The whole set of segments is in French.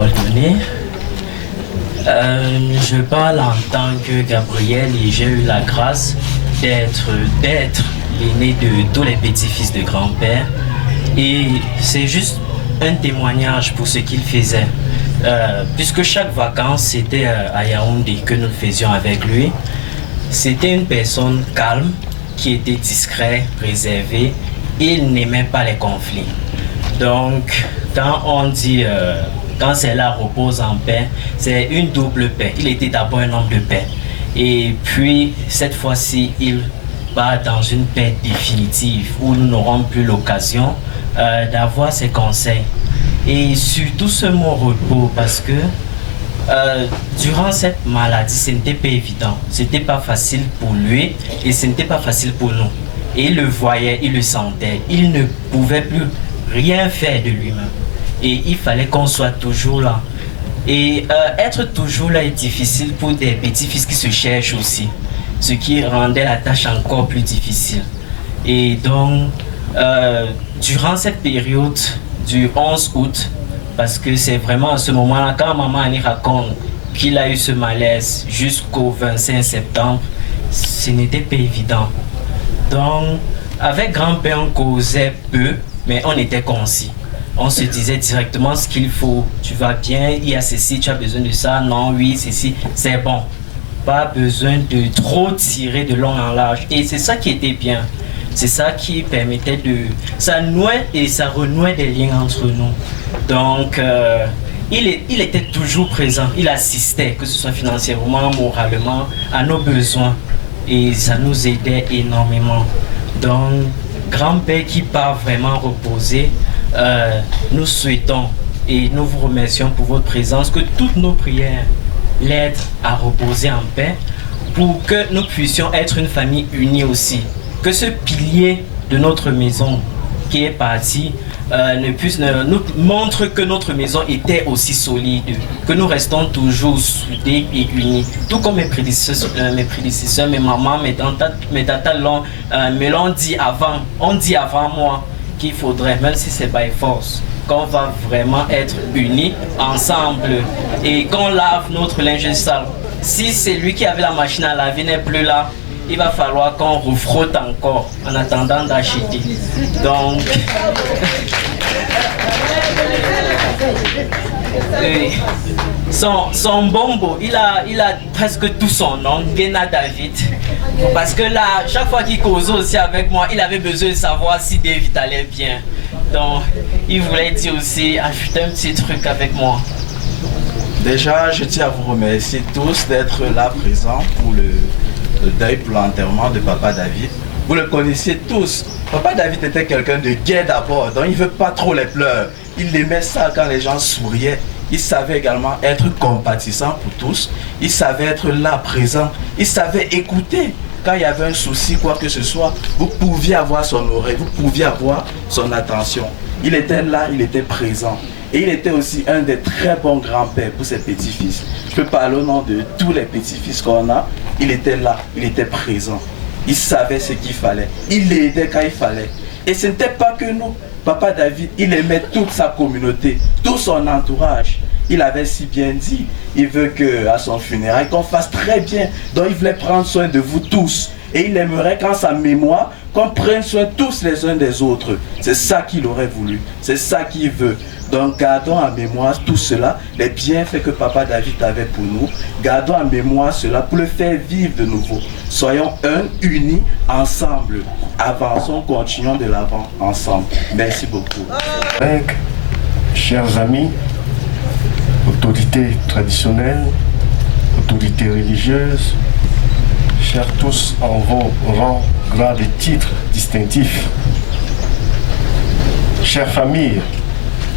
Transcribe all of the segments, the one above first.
Donné. Je parle en tant que Gabriel et j'ai eu la grâce d'être l'aîné de tous les petits-fils de grand-père. Et c'est juste un témoignage pour ce qu'il faisait. Puisque chaque vacance, c'était à Yaoundé que nous faisions avec lui. C'était une personne calme, qui était discret, réservé. Il n'aimait pas les conflits. Donc, quand on dit... quand celle-là repose en paix, c'est une double paix. Il était d'abord un homme de paix. Et puis, cette fois-ci, il va dans une paix définitive où nous n'aurons plus l'occasion d'avoir ses conseils. Et surtout ce mot repos, parce que durant cette maladie, ce n'était pas évident. Ce n'était pas facile pour lui et ce n'était pas facile pour nous. Et il le voyait, il le sentait. Il ne pouvait plus rien faire de lui-même. Et il fallait qu'on soit toujours là. Et être toujours là est difficile pour des petits-fils qui se cherchent aussi. Ce qui rendait la tâche encore plus difficile. Et donc, durant cette période du 11 août, parce que c'est vraiment à ce moment-là, quand maman Annie raconte qu'il a eu ce malaise jusqu'au 25 septembre, ce n'était pas évident. Donc, avec grand-père, on causait peu, mais on était concis. On se disait directement ce qu'il faut. Tu vas bien, il y a ceci, tu as besoin de ça, non, oui, ceci, c'est bon. Pas besoin de trop tirer de long en large. Et c'est ça qui était bien. C'est ça qui permettait de... Ça nouait et ça renouait des liens entre nous. Donc, il était toujours présent. Il assistait, que ce soit financièrement, moralement, à nos besoins. Et ça nous aidait énormément. Donc, grand-père qui part vraiment reposer, nous souhaitons et nous vous remercions pour votre présence, que toutes nos prières l'aident à reposer en paix pour que nous puissions être une famille unie aussi. Que ce pilier de notre maison qui est parti nous montre que notre maison était aussi solide, que nous restons toujours soudés et unis. Tout comme mes prédécesseurs, mes mamans, mes tatas me l'ont dit avant. On dit avant moi qu'il faudrait, même si c'est by force, qu'on va vraiment être unis ensemble et qu'on lave notre linge sale. Si c'est lui qui avait la machine à laver n'est plus là, il va falloir qu'on refrotte encore en attendant d'acheter. Donc, son bombo, il a presque tout son nom, Gena David. Parce que là, chaque fois qu'il causait aussi avec moi, il avait besoin de savoir si David allait bien. Donc, il voulait dire aussi, ajouter un petit truc avec moi. Déjà, je tiens à vous remercier tous d'être là présents pour le deuil, pour l'enterrement de Papa David. Vous le connaissiez tous. Papa David était quelqu'un de gai d'abord, donc il ne veut pas trop les pleurs. Il aimait ça quand les gens souriaient. Il savait également être compatissant pour tous. Il savait être là, présent. Il savait écouter. Quand il y avait un souci, quoi que ce soit, vous pouviez avoir son oreille, vous pouviez avoir son attention. Il était là, il était présent. Et il était aussi un des très bons grands-pères pour ses petits-fils. Je peux parler au nom de tous les petits-fils qu'on a. Il était là, il était présent. Il savait ce qu'il fallait. Il l'aidait quand il fallait. Et ce n'était pas que nous. Papa David, il aimait toute sa communauté, tout son entourage. Il avait si bien dit, il veut qu'à son funérail, qu'on fasse très bien. Donc il voulait prendre soin de vous tous. Et il aimerait qu'en sa mémoire, qu'on prenne soin tous les uns des autres. C'est ça qu'il aurait voulu. C'est ça qu'il veut. Donc gardons en mémoire tout cela, les bienfaits que Papa David avait pour nous. Gardons en mémoire cela pour le faire vivre de nouveau. Soyons unis ensemble. Avançons, continuons de l'avant ensemble. Merci beaucoup. Chers amis, autorités traditionnelles, autorités religieuses, chers tous en vos rangs, grades et titres distinctifs, chères familles,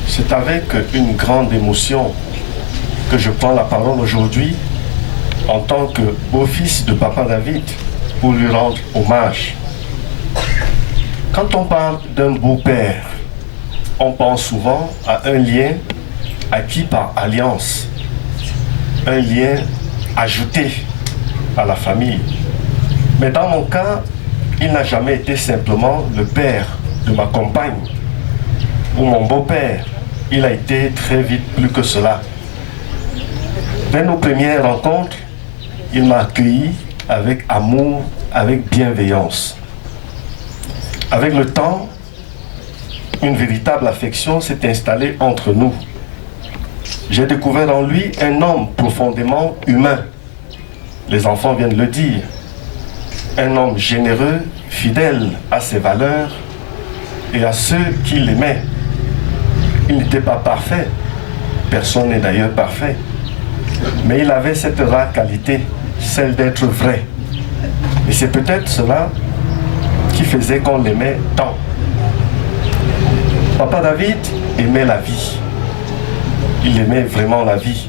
c'est avec une grande émotion que je prends la parole aujourd'hui en tant que beau-fils de Papa David pour lui rendre hommage. Quand on parle d'un beau-père, on pense souvent à un lien acquis par alliance, un lien ajouté à la famille. Mais dans mon cas, il n'a jamais été simplement le père de ma compagne ou mon beau-père. Il a été très vite plus que cela. Dès nos premières rencontres, il m'a accueilli avec amour, avec bienveillance. Avec le temps, une véritable affection s'est installée entre nous. J'ai découvert en lui un homme profondément humain. Les enfants viennent le dire. Un homme généreux, fidèle à ses valeurs et à ceux qui l'aimaient. Il n'était pas parfait. Personne n'est d'ailleurs parfait. Mais il avait cette rare qualité, celle d'être vrai. Et c'est peut-être cela qui faisait qu'on l'aimait tant. Papa David aimait la vie. Il aimait vraiment la vie.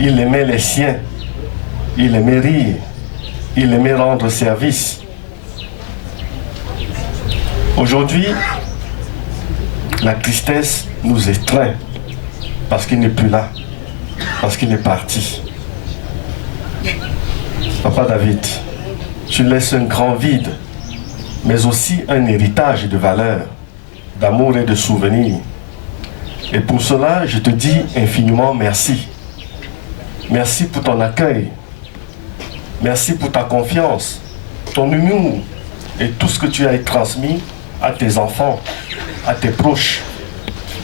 Il aimait les siens. Il aimait rire. Il aimait rendre service. Aujourd'hui, la tristesse nous étreint parce qu'il n'est plus là, parce qu'il est parti. Papa David, tu laisses un grand vide, mais aussi un héritage de valeurs, d'amour et de souvenirs. Et pour cela, je te dis infiniment merci. Merci pour ton accueil. Merci pour ta confiance, ton humour et tout ce que tu as transmis à tes enfants, à tes proches,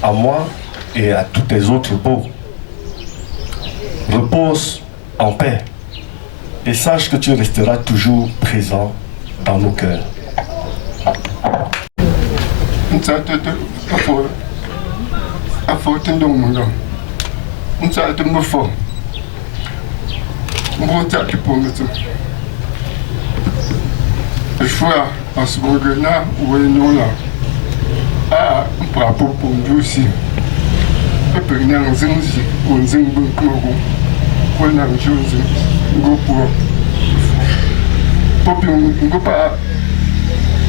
à moi et à tous tes autres beaux. Repose en paix et sache que tu resteras toujours présent dans nos cœurs. Choix à ce moment-là où nous là à propos pour nous aussi et puis nous avons un zimbo comme on a une chose go pour go pas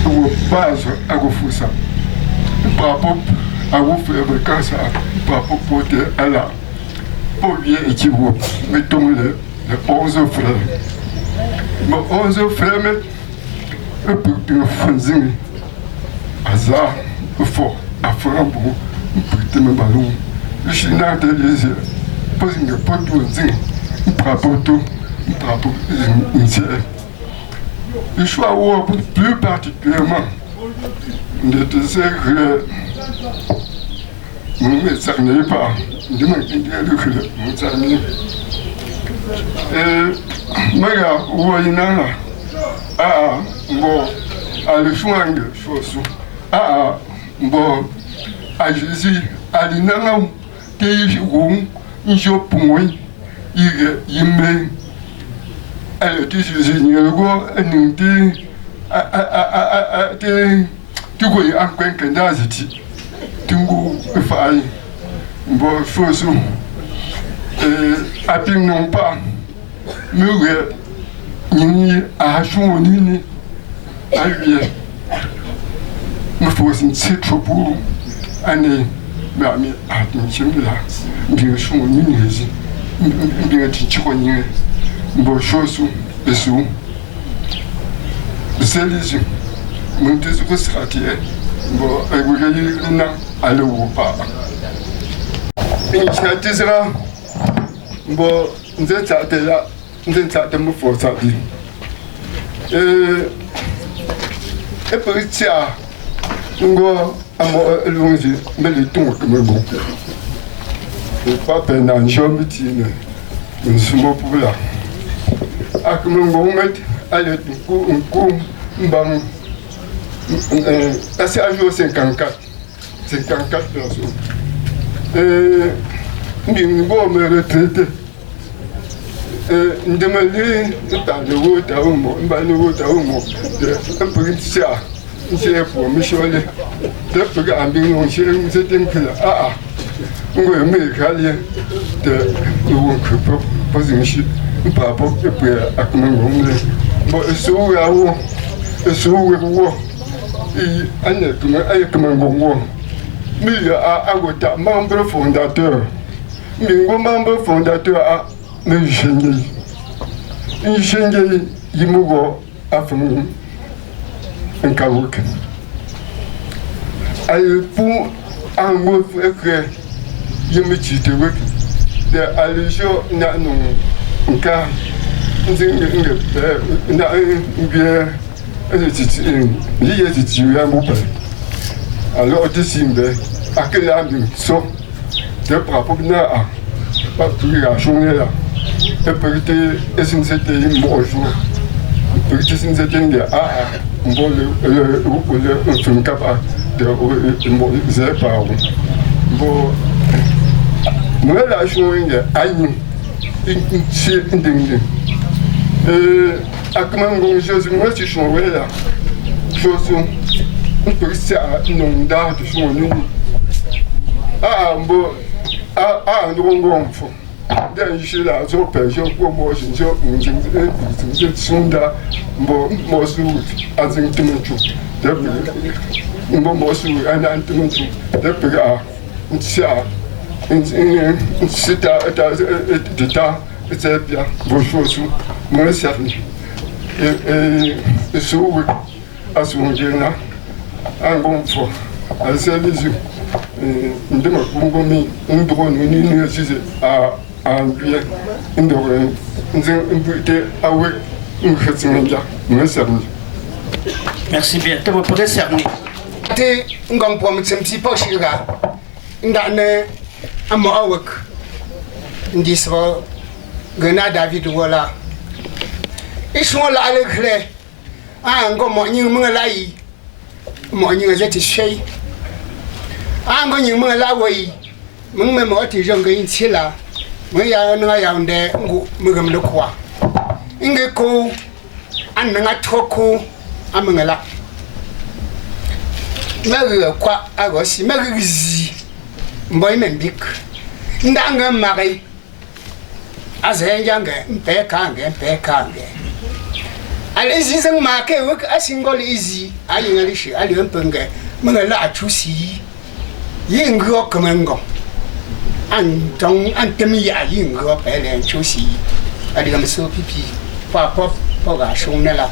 au base à go faire ça par rapport à vous faire vacances par rapport à la pour bien équilibre mettons les 11 frères mais 11 frères mais un peu de fanzine hasard fort à faire pour prêter mes ballons je suis dans des pose une porte de zine par rapport une série le choix plus particulièrement de te dire que mon médecin n'est pas de mon médecin et maga ouinana ah bon à le choix de choses ah bon à Jésus à l'inana t'es où je pourrais y me elle était Jésus n'y a pas un été tu vois un coin que d'aziti tu vois faille bon chose et puis non pas mais ni à journée à lui me faut une c'est trop pour année mais à attention là bien sûr ni bien tu connais bon chose et sous c'est les mon désir sera bon vous là aller au pas initiative là bon nous êtes là nous êtes me faut ça et puis ça ngo amo longe mais le ton comme bon pas peine en jambe tine nous sommes pour là à comme bon mettre aller un coup bam c'est à jour 54 personnes nous bon me retraiter ndemali tande wota umo mbani wota umo de policia c'est pour michel de pour ambing on chez c'est un peu ah ngo me kali de wo que pas une chute par rapport et puis à comment on bon so ya wo et ane comment on mais à wota membre fondateur mingo membre fondateur a ingénieur yimugo afumu nkawuk ay pour ango frère yimi chite wek de allusion na non nka na bien alors de simbe akela mi so de rapport na pas plus à journée là et peut-être est-ce c'était bonjour peut-être c'était de bon le film capable de c'est pas bon moi la journée aïe une ding akman gon chose moi si je suis là chose on peut ça non d'art de son nous bon nous gon fo dan je là zo pe je ko mo je sonda bon mo su azin tumuntu de bon mo su an tumuntu de pega ça c'est bien bonjour moi servi et sur à ce moment-là un bon fort à ces yeux de ma commis un drone une à bien une drone un peu avec une question là moi servi merci bien tu vas poder cerner te ngam pom tsemsi poshira ndane amo awak ndisro gana David wala ismo la alekre ngo mo nyi mo lai mo nyi zeti shei ngo nyi mo la wai mo me mo ti jong ge inchila mo ya nga ya nde ngu mugam le kwa inge ko an nga toko amangala mege kwa agosi mege zi mboy membik ndanga mari azenjange mpekange alizi zeng make wuk asingol izi ayingalishi alimpenge mangala achusi yingo kamengo antemi ya yingo pele chusi adigam so pipi pa pop poga shonela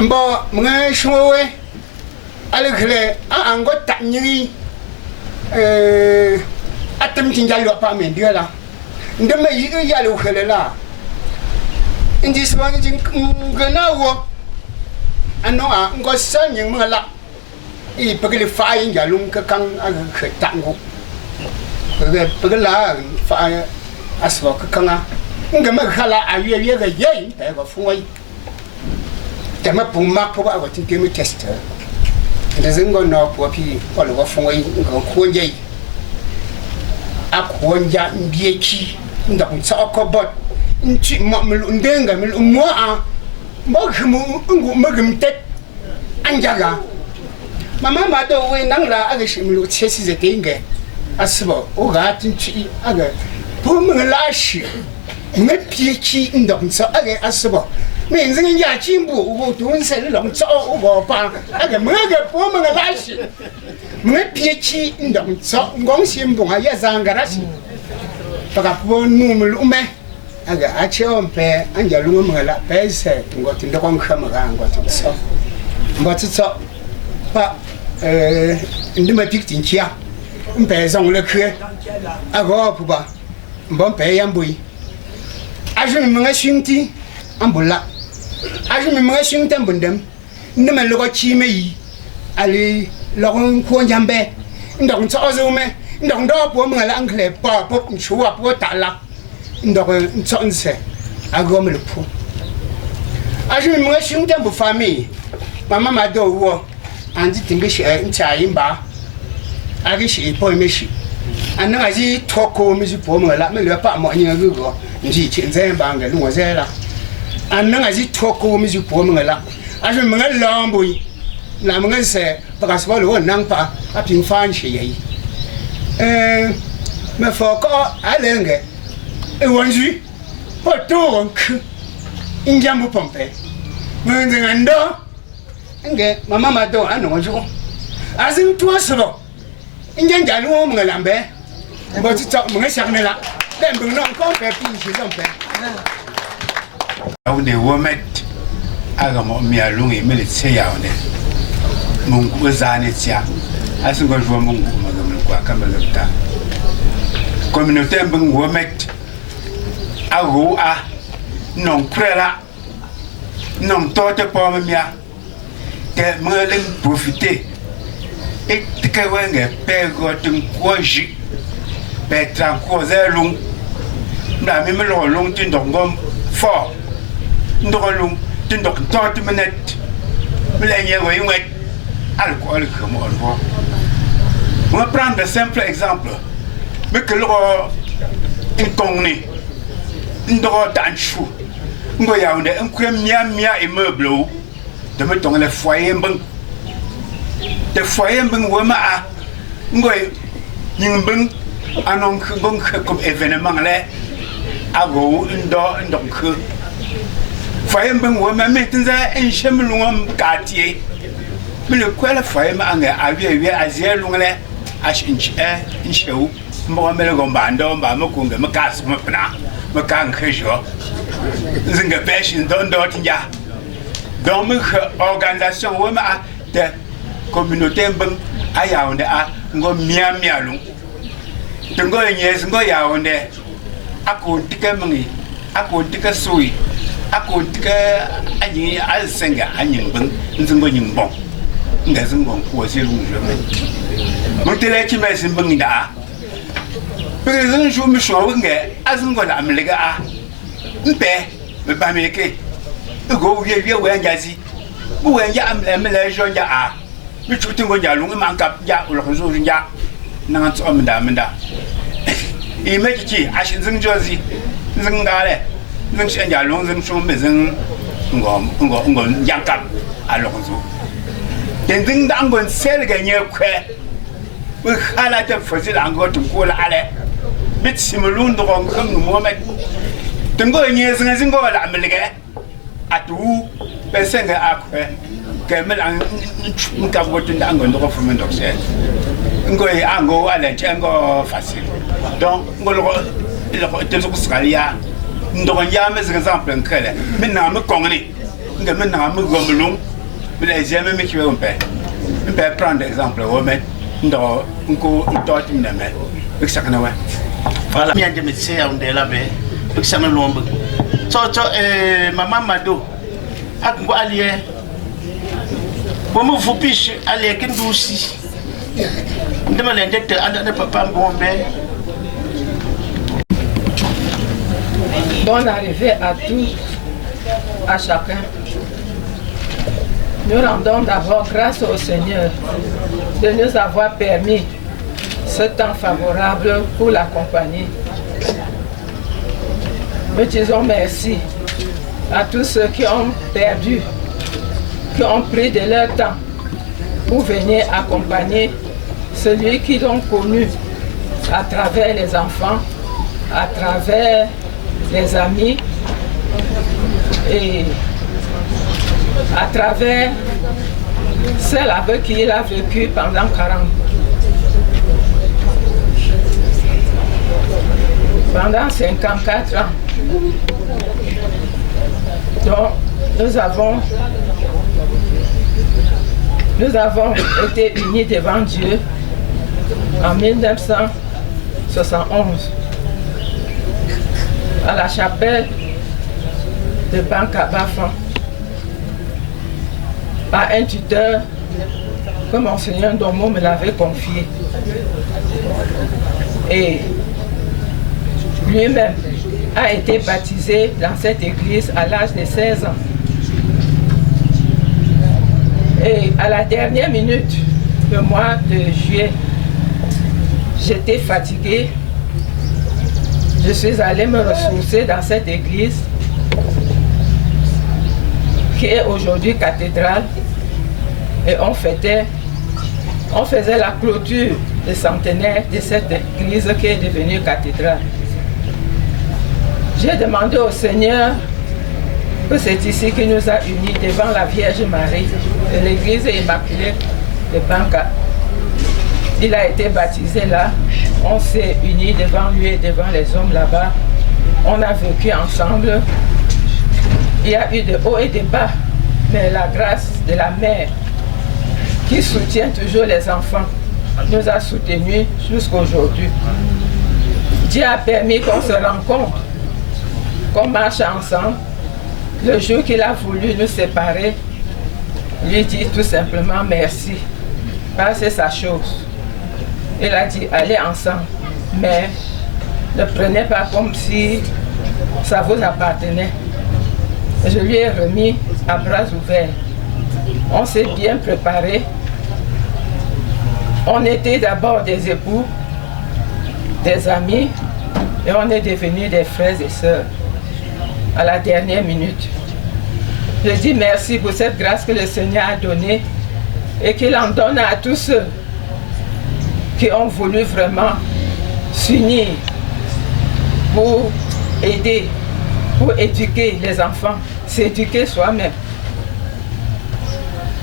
mbo mga showe alikle ango tanyi atem tinjalo pa mendiala ndeme yi ya lo khelela indi swangi jing ganawo ano ngo sanyin mala i pagile fa yin ya lung ka kang aga khetango pagala fa aswa ka kanga ngama khala awie ga yei pe go fuwai tema puma po ba go tin kemi tester ndezingo no po pi ko lo go fuwai ngo khonjei akhonja mbieki ndakutsa okobot nchi ndenga mo a mbogmu ngu magumtet anjaga mama mato we nangla aga shimlu chesi zetenge asbo oga tinchi aga pomlashi mepieki ndakutsa aga asbo menzing ya chimbu ubo tunse longzo ubo pa aga maga pomlashi mepieki ndakutsa ngongshimbu ya zangarashi paka ponu ume aga achompe anjalungu mngala pese ngoti ndoko nkhamaga ngoti so ngoti so pa ndima tiktinchia mpeza ngulekhe ago puba mbompe yambui ajumi mnga shinti ambula ajumi mnga shinti ambundem ndima loko chime yi ali lokon kuonjambe ndok ntsozume ndok ndopo mngala ankle pa pop nchuwa po tala ndok ntsonse agomle pu ajumi mnga shinti ambu fami mama mado wo andi tingishi nchayimba agishi po meshi ananga ji toko mizi po mngala mele pa mo nyinga gugo nji chinzemba ngale ngozela ananga ji toko mizi po mngala ajumi mnga lambui na mnga se pakasbolo nangpa apin fanshi yi me foko alenge e wanji poto nk injambu pompe mwenze ndo nge mama mado anonjo azin tuasro injanja lu mngalambe bo tsa mnga shaknela dembu no ko pe pinchi dompe awde womet aga mo mialungi mele tseyaone mungu zane tsia asingo jwa mungu magamlo kwa kamalota communauté bung womet a ro a non prela non tote pomme mia que me len profiter et que wenge pego tum koji petra ko zelung na mi me lo long tin dongom fort ndolung tin dok tote minute me len ye we wet alcool comme on on va prendre un simple exemple mais que une conne une droite en chou ngo yaounde un crème mia immeuble de me ton le foyer bang de foyer bang wema a ngo ning bang anon bang comme événement là ago ndo que foyer bang wema metinza en chemelum quartier mais le quoi la foyer ma anga awie azielungle inche mo me le gombando mba mo kunga me kas mo pna me kan khejo zinga passion don tinja donc me organisation wo ma de communauté mbang ayaonde a ngo mialu tungo nyes ngo yaonde akon tika mangi akon tika sui akon tika anyi alsenga anyin bang nzingo nyimbong ngazingo ko siru jome mo tele ki mes mbang da président jou me show nge azingo la amlega a mpe me ba me ke go wie we njazi bu we nja amle jonja a mi chuti ngo nja lungu manka ja ulo zo nja na ngatso amda i me ki ashin zing jozi zing gale zing shen ja lungu zing shon me zing ngo yankap alo zo den zing dang gon sel ga nye kwe we khala ta fosi la ngo tu ko la ale bit simulun do ngam no momet tengo nye zing ngo la amlega atu pesenga akwe kemelang nka botu ndango ndo ko fume ndo se ngoy ango ale chengo facile donc ngolo lo tezo kuskalia ndo nyame par exemple nkele mina me kongni nga mina me gomlung bila jeme me kiwe mpe prendre exemple wo me ndo nko dot ndame eksakana wa voilà bien de médecin on est là mais eksakana lombe so maman Mado akgo alié Comment vous piche aller qu'un douci? Demandez d'être à papa Bombé. Bonne arrivée à tous, à chacun. Nous rendons d'abord grâce au Seigneur de nous avoir permis ce temps favorable pour l'accompagner. Nous disons merci à tous ceux qui ont perdu, qui ont pris de leur temps pour venir accompagner celui qu'ils ont connu à travers les enfants, à travers les amis et à travers celle avec qui il a vécu pendant 40 ans. Pendant 54 ans. Donc, nous avons été unis devant Dieu en 1971 à la chapelle de Bankabafan par un tuteur que Monseigneur Domo me l'avait confié. Et lui-même a été baptisé dans cette église à l'âge de 16 ans. Et à la dernière minute du mois de juillet, j'étais fatiguée. Je suis allée me ressourcer dans cette église qui est aujourd'hui cathédrale et on faisait la clôture de centenaire de cette église qui est devenue cathédrale. J'ai demandé au Seigneur que c'est ici qu'il nous a unis devant la Vierge Marie de l'église immaculée de Banca. Il a été baptisé là, on s'est unis devant lui et devant les hommes là-bas. On a vécu ensemble. Il y a eu de hauts et de bas, mais la grâce de la mère qui soutient toujours les enfants nous a soutenus jusqu'à aujourd'hui. Dieu a permis qu'on se rencontre, qu'on marche ensemble. Le jour qu'il a voulu nous séparer, lui dit tout simplement merci. Parce que c'est sa chose. Il a dit allez ensemble, mais ne prenez pas comme si ça vous appartenait. Je lui ai remis à bras ouverts. On s'est bien préparé. On était d'abord des époux, des amis, et on est devenus des frères et sœurs à la dernière minute. Je dis merci pour cette grâce que le Seigneur a donnée et qu'il en donne à tous ceux qui ont voulu vraiment s'unir pour aider, pour éduquer les enfants, s'éduquer soi-même.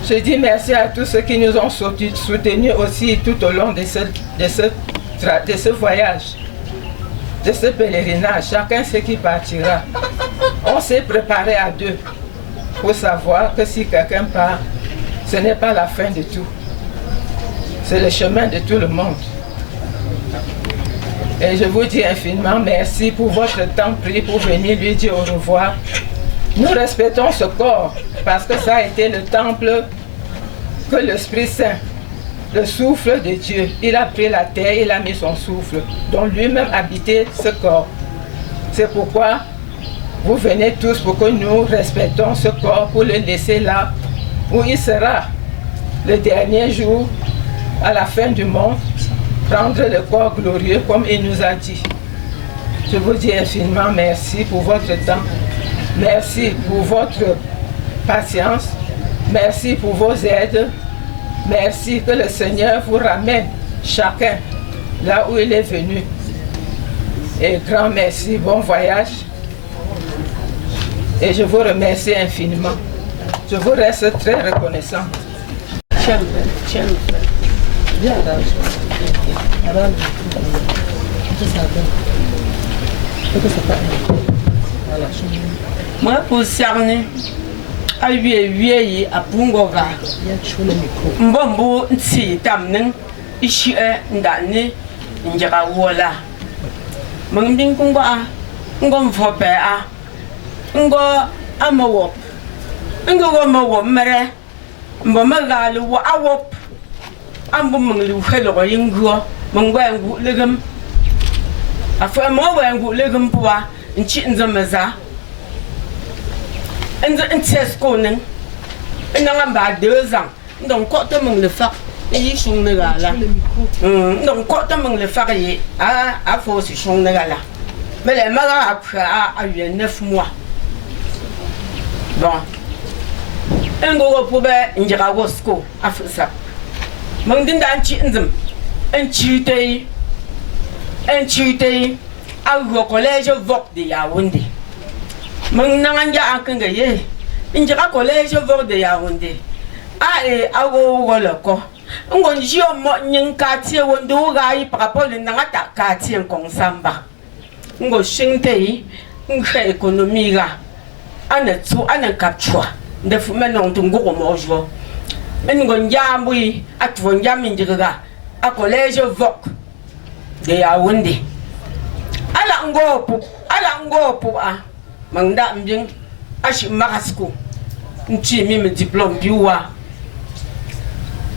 Je dis merci à tous ceux qui nous ont soutenus aussi tout au long de ce voyage, de ce pèlerinage. Chacun sait qui partira. On s'est préparé à deux pour savoir que si quelqu'un part, ce n'est pas la fin de tout. C'est le chemin de tout le monde. Et je vous dis infiniment merci pour votre temps pris pour venir lui dire au revoir. Nous respectons ce corps parce que ça a été le temple que l'Esprit Saint, le souffle de Dieu, il a pris la terre, il a mis son souffle, dont lui-même habitait ce corps. C'est pourquoi vous venez tous pour que nous respectons ce corps, pour le laisser là où il sera le dernier jour, à la fin du monde, prendre le corps glorieux comme il nous a dit. Je vous dis infiniment merci pour votre temps, merci pour votre patience, merci pour vos aides, merci que le Seigneur vous ramène chacun là où il est venu. Et grand merci, bon voyage. Et je vous remercie infiniment. Je vous reste très reconnaissante. Moi, pour cerner, à lui, à Pungoga, Mbombo, Nti, Tamnen, Ishi, Ndani, Njarawola. Mungin Kunga, Ngom Vopea, Ngo Amawop, Ngo Mere, Mbomagal, Awop, Ambomulu, Hello, Ingo, Mongwangu, Legum. After more when Legum Pua, and Chitins Maza. En de koning. En dan ba 2 ans. Donc quand tu me le fais, il est son négala. Donc quand tu me le fais, à force son négala. Mais les marins après a eu 9 mois. Bon. Un gros problème, il dira Roscoe à faire ça. Mon din dan chitinzum. Un chité. Au collège Vok de Yaoundé. Mon nanga akanga ye. Injira collège Vok de Yaoundé. Ago woloko. Ngonjio mo nyinkati wondo gai parapole nangata kati nkonsamba. Ngo shinte ngre économie ga. Ana kapchwa. Ndefu menon tungo mojo. Ngo njambui atvo njaminjira. A collège Vok de Yaoundé. Ala ngopu mangda mbing ashi makasko nchi mimi diplôme biwa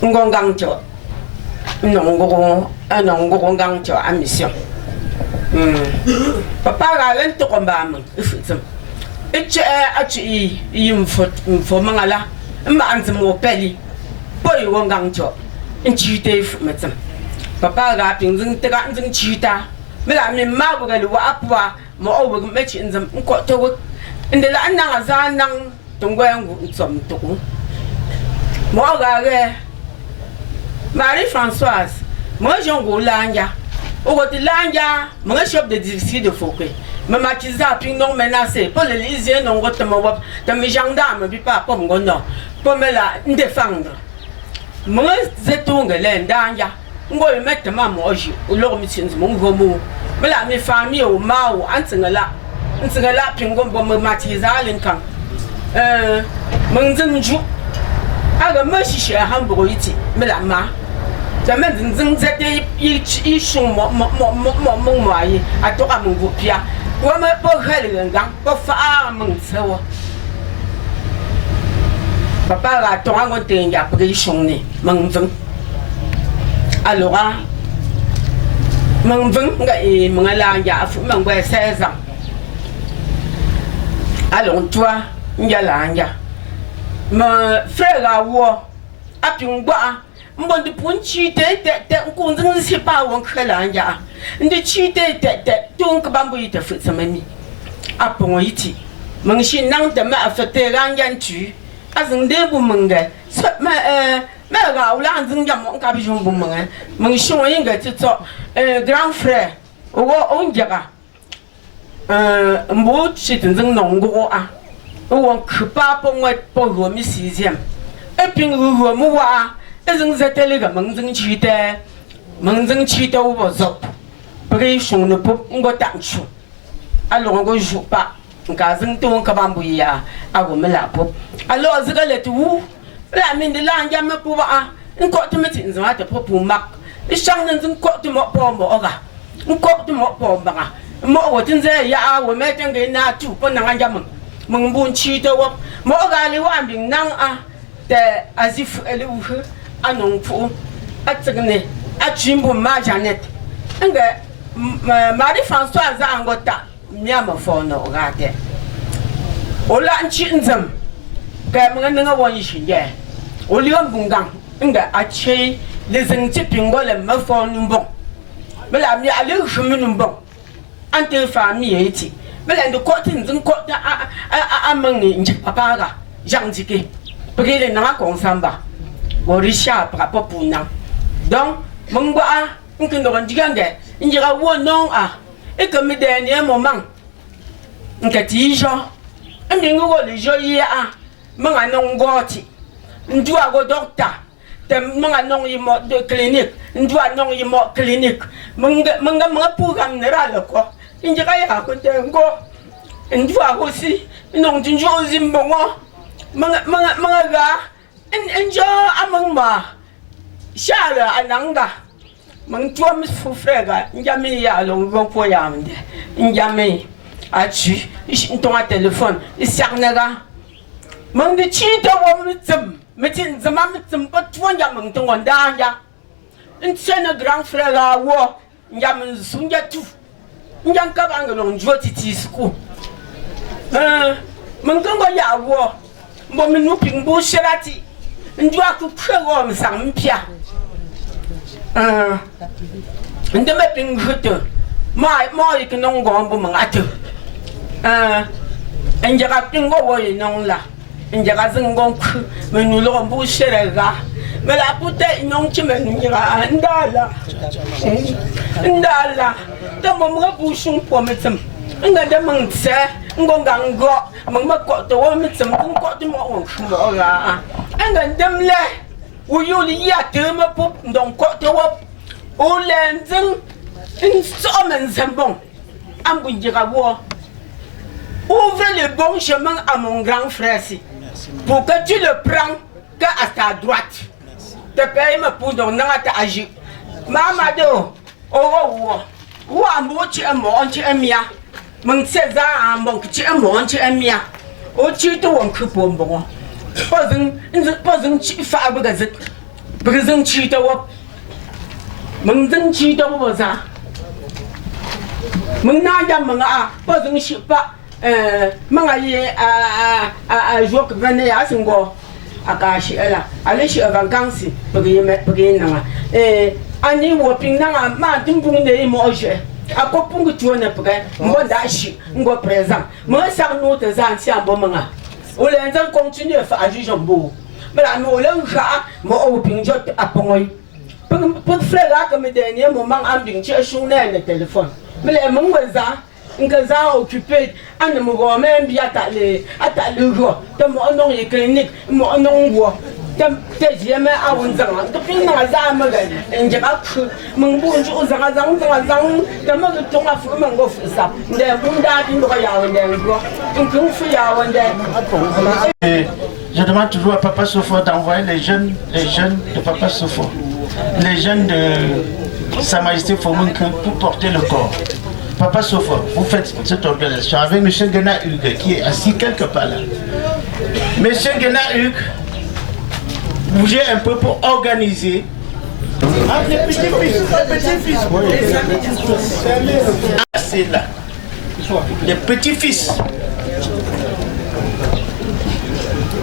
ngongangcho nongo ngangcho a mission papa ga lento kombam ifutsam eche achi yimfo mangala mba anzimo peli boy wongangcho nchi te futsam papa ga pingzing tega nzing chita mela mi mabugali wa apwa mo owo mechi nzam nko to ndela ananga zanang tongwengu nsom toko mo ga Marie Françoise mo jongo lanja o de lanja mo shop de difficile de foké mama kiza ping non menacé pour les lisier non gote mo wap de mi gendarme bi pa pom ngono pour me la défendre mo zetunga le ndanja ngo mette mama oji o lo mi tsinzi mo ngomo mela mi famille o mawo antsingala pingom bo matiza linkan mungzimju aga mashishi hamburgo yiti mela ma 咱们真正在的一熊么耶，啊多啊蒙古片，我们不开人讲，不发蒙车我。爸爸啊，多啊我店家不给熊呢，蒙分。Alors啊，蒙分个蒙个两家父蒙个三上。Alors toi, il y a là, il y a. Mon frère a eu a pu voir. Mon de punchi te qu'on ne sait pas où on crée là, il y a. De chite donc bambou te fait sa mamie. A pont iti. Mon chien n'a de ma fête l'angan tu. As un début manga. Mais là, où l'an d'un mon cabijon bouman. Mon chien inga tu grand frère. On dira. Mbot c'est un non ah on pas pour moi pour remis sixième et puis moi et on s'était les gars manzing chita ou zop pression ne peut on go tanchu alors on go joue pas on gazing ton kabambouya à vous me la pop alors c'est le tout la mine de l'angia me pour un côté meeting ça te pour mac et chang d'un côté moi pour moi un côté moi pour moi moi我真在呀，我们正给那住不能按家蒙不去的我，我家里外面能啊，的啊是富的乌黑啊农夫啊这个呢啊全部马家呢，那个马里方算是按个打，面么放那个的，我懒去怎，该么个那个我一些的，我两公讲，那个啊切，你生这苹果了没放那么，没来面啊六十么那么。Ante famille iti bela ndo côté nzin côté a mangi nji papa ga jangdike prile na ko nsamba borisha prapo puna donc mongwa nkindo ndigande njira wonon a e comme dernier moment nkati jo ndingo go le jo ya manga nongoti ndua go docteur te manga non yimo de clinique ndua non yimo clinique manga programme neral ko injika ya ko tengo ndua ko si non tinjo zimbongo manga ga enjo amangma shara ananga mang tuam fu frega njami ya longo po yamde njami achi ntonga téléphone isarnaga mang de chita wo mitzum metin zama mitzum pa tuanja mang tonga ndanja nsena grand frère wo njam sunja tu njang ka bang long joti ti sku mang tonga ya wo mo minu pingbo sherati njwa ku khego msang mpia ndeme pinghuto ma ikinongo mbo mangato njaka pingo wo inongla njaka zingon ku menulo mbo sherega mela pute nyongchi menira ndala tamo mga bushung po metem nga de mangse ngongango mangma ko to wo metem ko to mo on mo ga nga demle uyuli ya tema pop ndon ko to wo olenzing instrument zambon ambunjira wo ouvre le bon chemin à mon grand frère pour que tu le prends que à ta droite te paye me pour don na ta agi mama do wo ambo chi amia mon seza ambo chi amon chi amia o chi to won ku bombo pozin chi fa bu ga zit brizin chi to wo mon zin chi to wo za mon na ya mon a pozin chi pa manga ye a jour venait à singo akashi ela alishi vacances bagi na ani wo pinna ma timbung de mo je akopung tuona pga mo dashi ngo présent mo sa no te zan si ambo manga o le nzan continue fa aju jombo mala no le nja mo o pinjo apongoi pour frère comme dernier moment ambing che shuna le téléphone mele mongwaza ngaza occupé an mo go men bi atale go te mo non ye clinique mo non wo te jeme awun zanga to pin na za ma ga nje ba khu mun bu nju zanga te mo to nga fu man go fu sa nde bu da din do ya wonde go in fu ya wonde. Je demande toujours à Papa Sofo d'envoyer les jeunes de Papa Sofo. les jeunes de Sa Majesté Fomunke pour porter le corps. Papa Sofa, vous faites cette organisation avec M. Gena Hugues qui est assis quelque part là. M. Gena Hugues, bougez un peu pour organiser. Ah, les petits-fils, c'est là. Les petits-fils.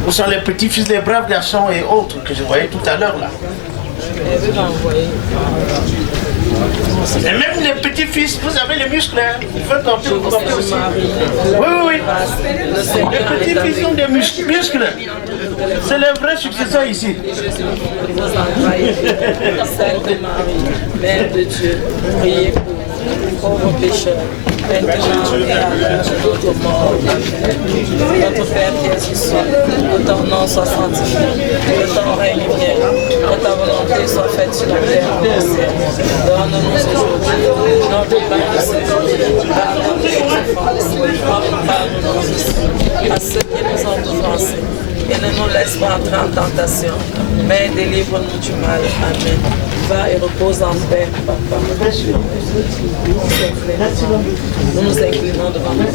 Où sont les petits-fils des braves garçons et autres que je voyais tout à l'heure là. Et même les petits-fils, vous avez les muscles, hein. Il faut porter aussi. Oui. Les petits-fils ont des muscles. C'est le vrai successeur ici. Sainte Marie, Mère de Dieu, priez pour vos pécheurs, maintenant et à l'heure de notre mort. Notre Père qui es au ciel, que ton nom soit sanctifié, que ton règne vienne, que ta volonté soit faite sur la terre comme au ciel. Donne-nous aujourd'hui notre pain de ce jour. Pardonne nos offenses, comme pardonnons aussi à ceux qui nous ont offensés. Et ne nous laisse pas entrer en tentation, mais délivre-nous du mal. Amen. Va et repose en paix, Papa. Nous nous inclinons devant nous.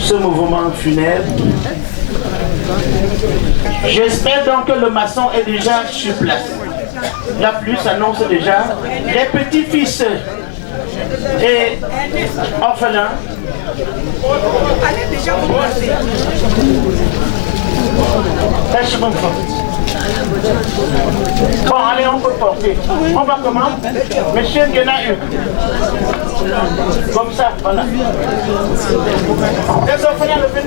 Ce mouvement funèbre. J'espère donc que le maçon est déjà sur place. La pluie s'annonce déjà. Les petits-fils et orphelins. Bon, allez, on peut porter. On va comment? Monsieur Gena Hugues. Comme ça, voilà. Les orphelins, venez.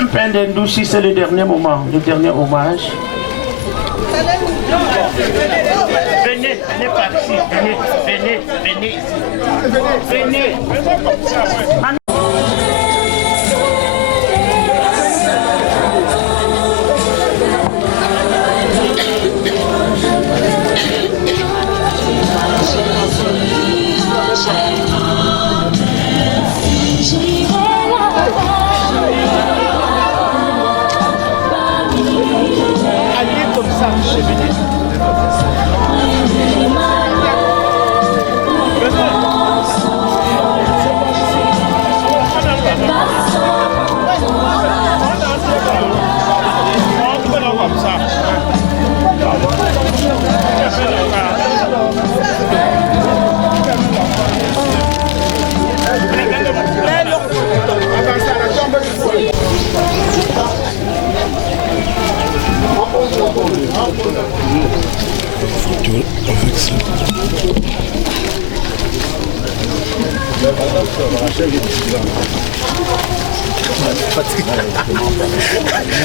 Un pain d'endouci, c'est le dernier moment, le dernier hommage. Venez par ici, venez ici. Venez. Allez comme ça, venez.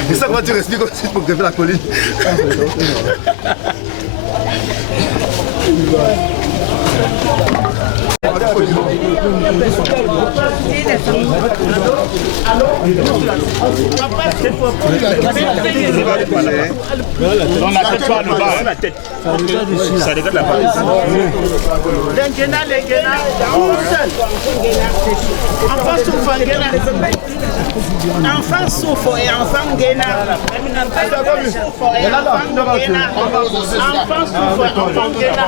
Et ça, comment tu respires comme ça pour grimper la colline? On la tête pas le bas, la tête. Ça regarde la base. Les Gena, tout seul. Enfant souffre, Gena. Enfant souffre et enfant Gena. Enfant souffre et enfant Gena. Enfant souffre, enfant Gena.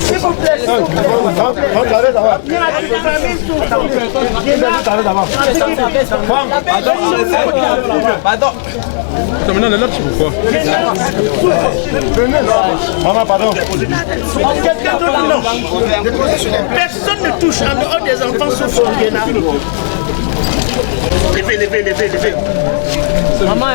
S'il vous plaît, Maintenant, là, tu pourquoi? Maman, pardon. Quelqu'un d'autre, non. Personne ne touche en dehors des enfants souffrants. Levez. Maman,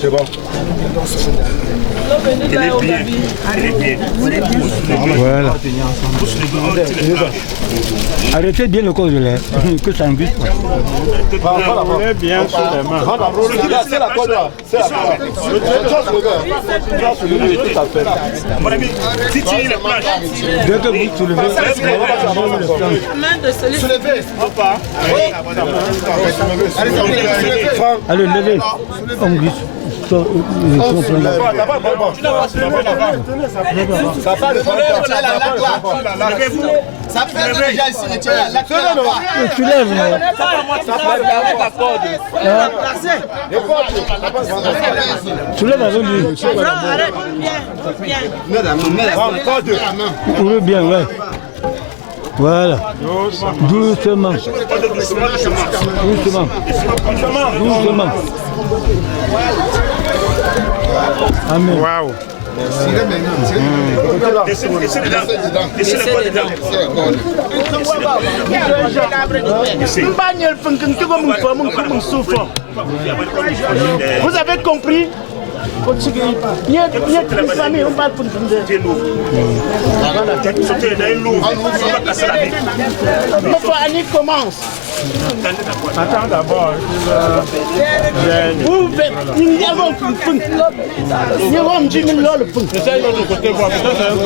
C'est bon. Voilà. Arrêtez bien le corps de l'air, que ça invite pas. Bien sur les mains. C'est la corde là. C'est la corde. Mon ami, si tu es le planche. Dès que vous soulevez, allez, levez. On glisse. Ça fait déjà ici, tu lèves. Tu lèves avec lui. Ouvrez bien, ouais. Voilà. Doucement. Doucement. Doucement. Amen. Waouh. Vous avez compris? Il y a une famille, on parle pour nous. Annie commence. Attends d'abord. Vous nous avons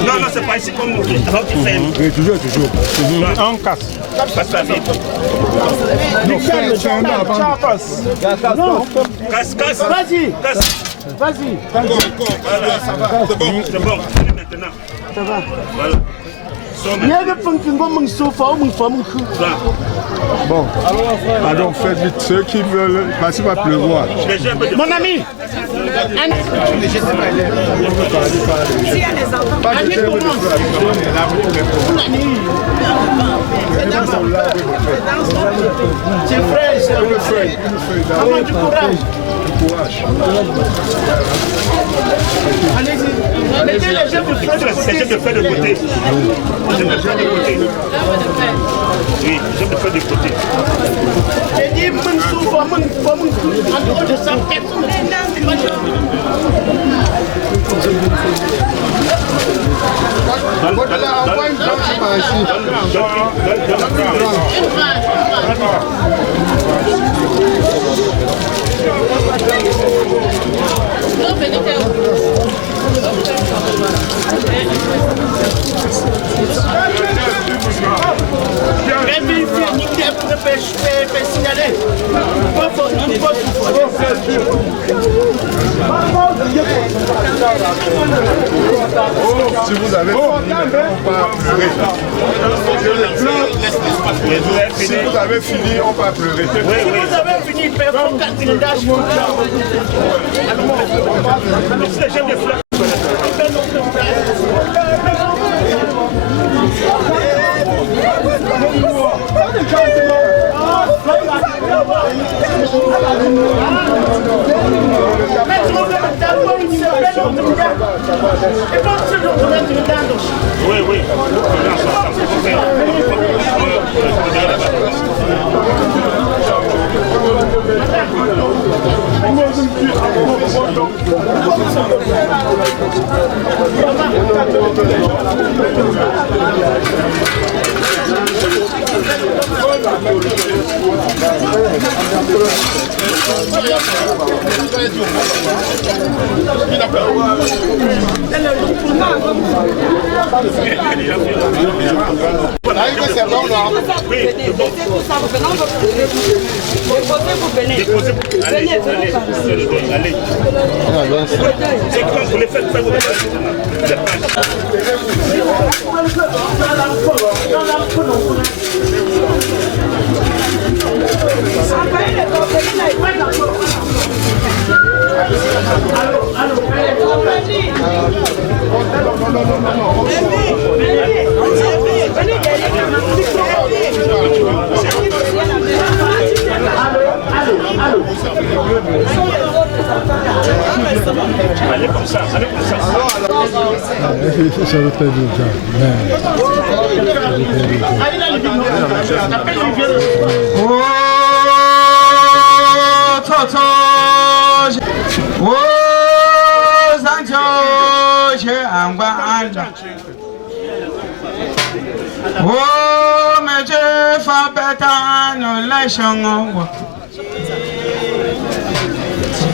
non, non, c'est pas ici comme nous. Toujours. On casse. Casse. Vas-y. Vas-y. C'est bon. Maintenant. Ça va. Voilà. Bon, alors faites vite ceux qui veulent passer par pleuvoir. Mon ami, c'est frais, du courage. Allez-y. Mettez les jeux de feu de côté. Oui, je me fais de côté. J'ai dit, en dehors de ça, personne ne Si vous avez fini, on va pleurer. Si vous avez fini, on va pleurer. Si vous avez fini, personne ne lâche. Oui, oui. C'est quoi vous les faites faire Allez comme ça, allez comme ça. Ça le fait déjà.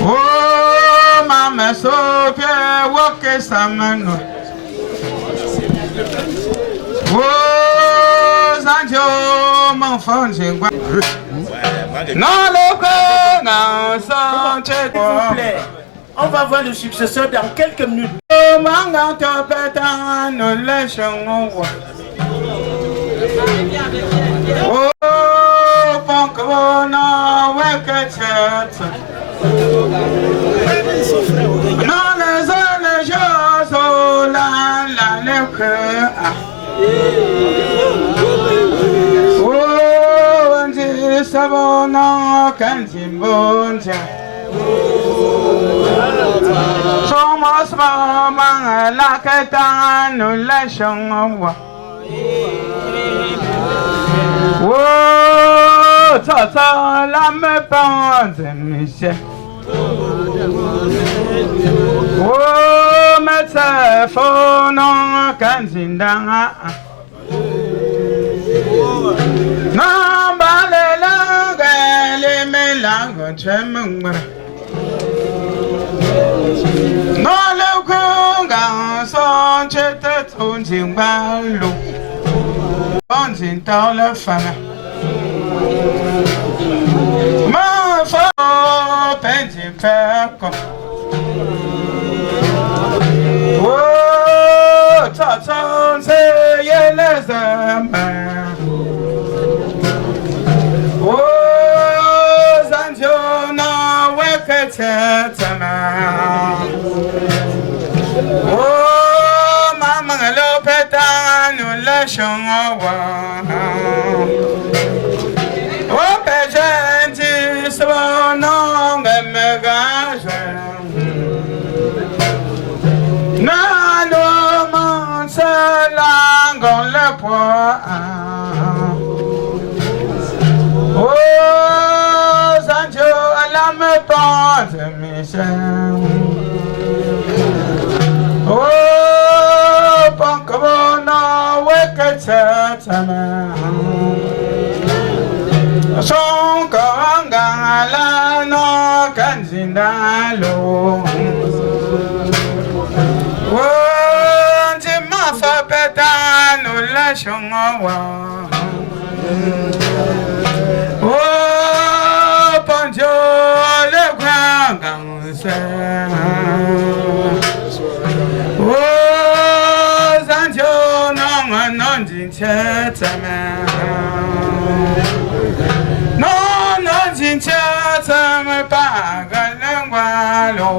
Oh, mama, so pure, walk a salmon. Oh, Sancho, mon phone, non, le non, s'il vous plaît. On va voir le successeur dans quelques minutes. Oh, manga, topeta, no leshon. Oh, Poncona, wake chat. Non, les choses, oh, la, le cœur. Oh, on dit savon, non, quand il monte. Somos maman, la quête, nous lâchons. Oh, ça, la me pense, Michel. Oh, mais faut non, quand il non, balé langue, les mélanges, tu m'aimes. Non, le congang, son chete, on s'y balou. On s'y dans la femme. Mon faux petit père. Oh, t'attends, c'est les amants. Oh, Zanjona, wake it, oh, Mamma Lopeta, no lashon. Oh, Pejenti, so long, and Megage. Nano, Monsalang, on le poids. Oh, Sancho, la me pense, Michel. Oh, Pancabona, wake Satana. Son Kanga, la no Kanzindalo. Oh, Jimafa Petano, la Shongawa. Oh, Ponjo, le grand gangster. Oh, Sancho, non, Jinchetame. Non, Jinchetame, Pagalengwalo.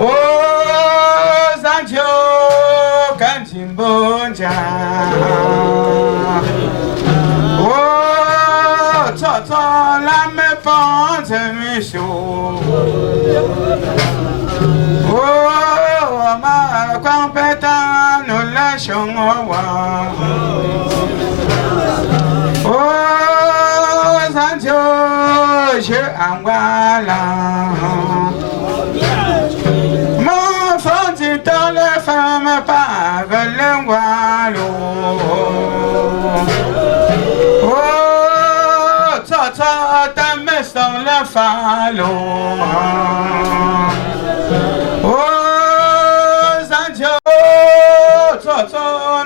Oh, Sancho, Kanchimbonja. La me pense Michou. Oh, ma compétence, nous lâchons. Oh, Sancho, je envoie. Mon fond dans les femmes par le wallo. Dans la falo. Oh, Sancho,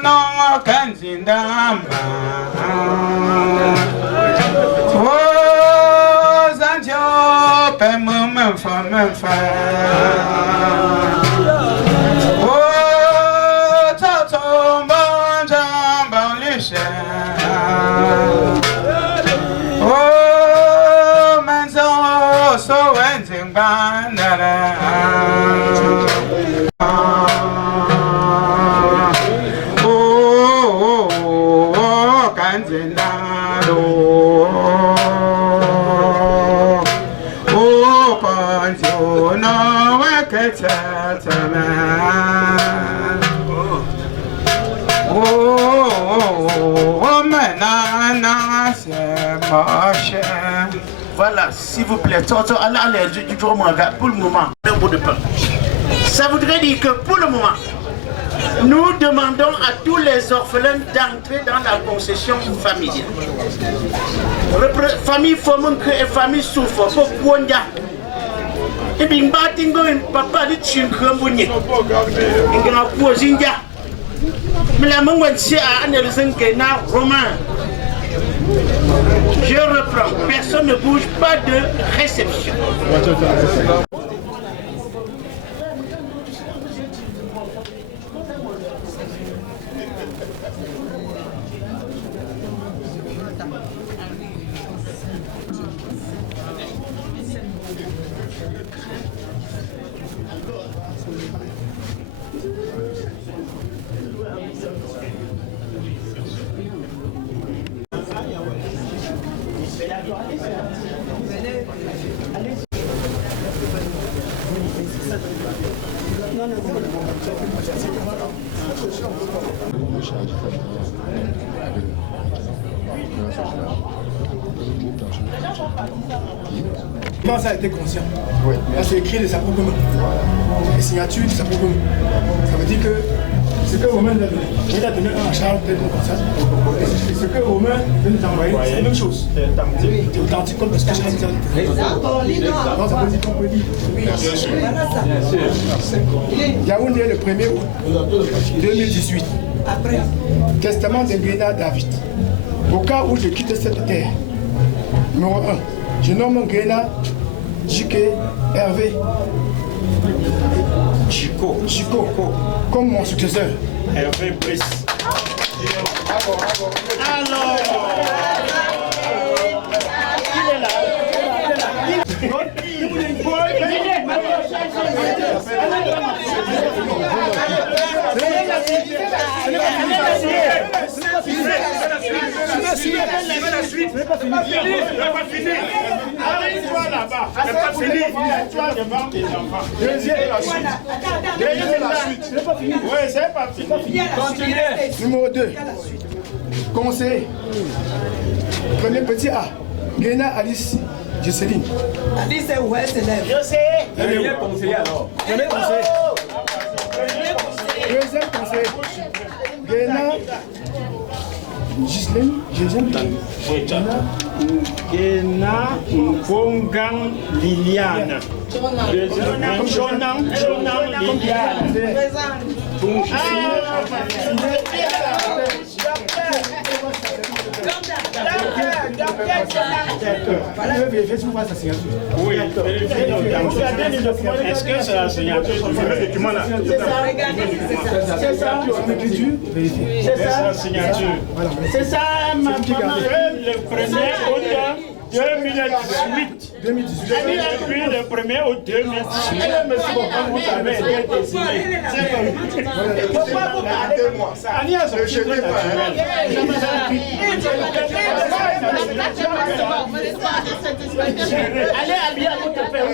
non, Kanzindamba. Oh, Sancho, me oh, Toto, bon jambon, les so ending bandara. Oh, Kanzindalo. Oh, you know I can tell man. Oh, man, c'est moche. Voilà, s'il vous plaît, Toto, allez, du pour le moment, un bout de pain. Ça voudrait dire que pour le moment, nous demandons à tous les orphelins d'entrer dans la concession familiale. Famille Fomonke et famille Soufo, pour Kouanda. Et bien, Batingo et papa de Tchinkrambounie. Et grand Pouzinga. Mais la maman c'est à Anelzen Kena Romain. Je reprends, personne ne bouge, pas de réception. Comment ça a été conscient? Oui. Là, c'est écrit de sa propre main. Les signatures de sa propre main. Ça veut dire que ce que Romain nous a donné, il a donné un à Charles, peut-être comme ça. Et ce que Romain veut nous envoyer, c'est la même chose. C'est authentique comme ce que Charles nous a dit. Non, ça veut dire qu'on peut dire. Oui, bien sûr. Yaoundé le 1er août 2018. Après. Testament de Nguéna David. Au cas où je quitte cette terre. Numéro 1. Je nomme Nguéna Jike Hervé Chico comme mon successeur. Hervé Brice. Alors, il est là. C'est pas fini. Arrête-toi là-bas. C'est pas fini. Toi devant tes enfants. Deuxième la suite. C'est pas fini. Oui, c'est pas fini. Continuez. Numéro 2. Conseiller. Premier petit A. Nguéna Alice Jocelyne. Alice est où elle s'élève? Je sais. Premier conseiller alors. Premier conseiller. Deuxième conseiller. Nguéna Gislaine, Nguéna Ngongang Liliane. Jonan Liliane. Oui, est-ce que c'est la signature du document là? C'est ça, c'est la signature. C'est ça, ma maman. Le 1er août 2018. Depuis le 1er août 2018. Vous avez été désigné. Pourquoi vous parlez de moi? Agnès, je ne sais pas. Allez habiller à votre père.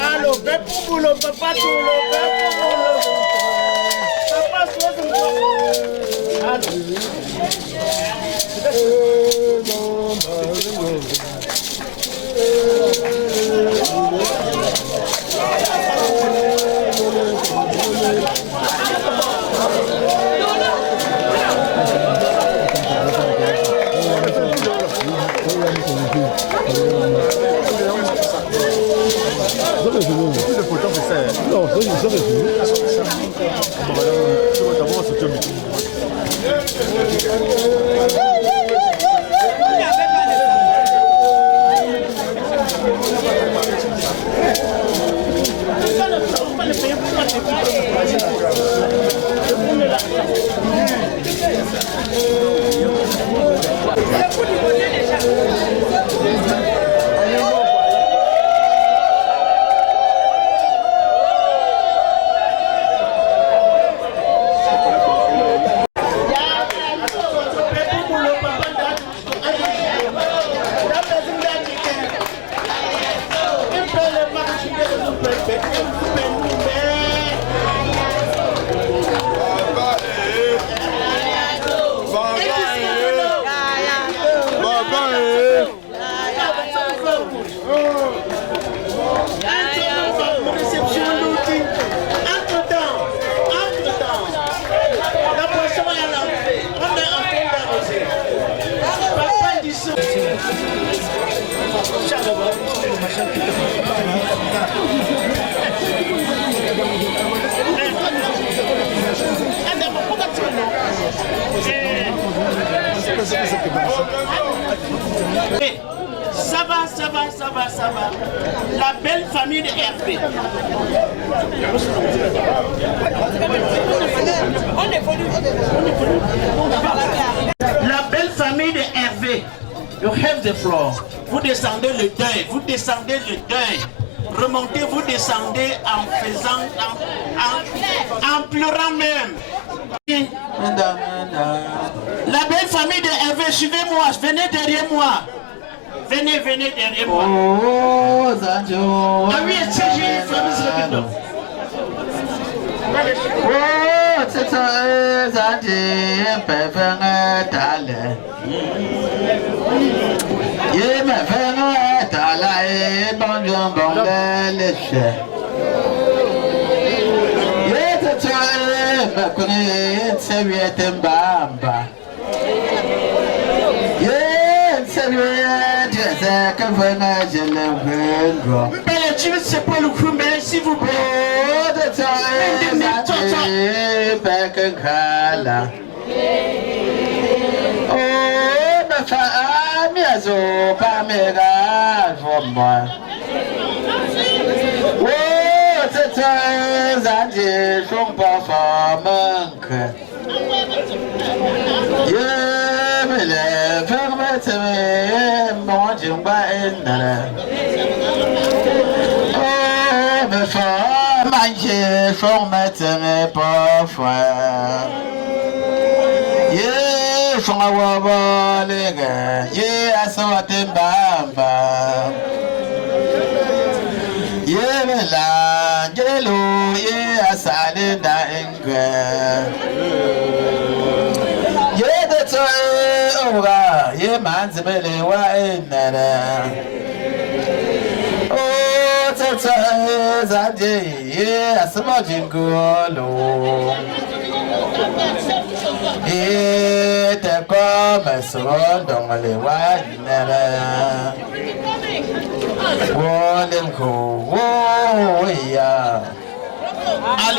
Allô, ben pour boulot, papa tout le papa Ça va. La belle famille de Hervé. La belle famille de Hervé. You have the floor. Vous descendez le deuil. Vous descendez le deuil. Remontez, vous descendez en faisant, en pleurant même. La belle famille de Hervé, suivez-moi, venez derrière moi. Venez derrière moi. Ah oui, j'ai famille rapidement. C'est pas le coup, mais s'il vous plaît.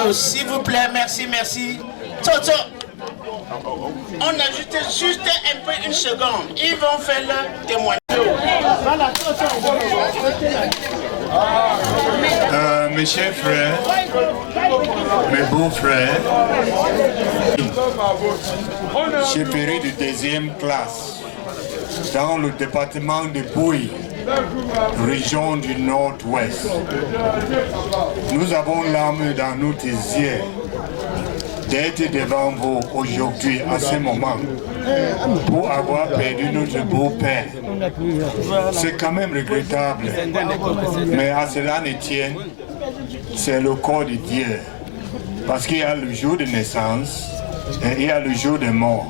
Alors, s'il vous plaît, merci, merci. Toto, on ajoute juste un peu une seconde. Ils vont faire le témoignage. Voilà, Mes chers frères, mes beaux frères, j'ai péri de deuxième classe dans le département de Bouy, région du Nord-Ouest. Nous avons l'âme dans notre yeux d'être devant vous aujourd'hui à ce moment pour avoir perdu notre beau-père. C'est quand même regrettable, mais à cela ne tient, c'est le corps de Dieu. Parce qu'il y a le jour de naissance et il y a le jour de mort.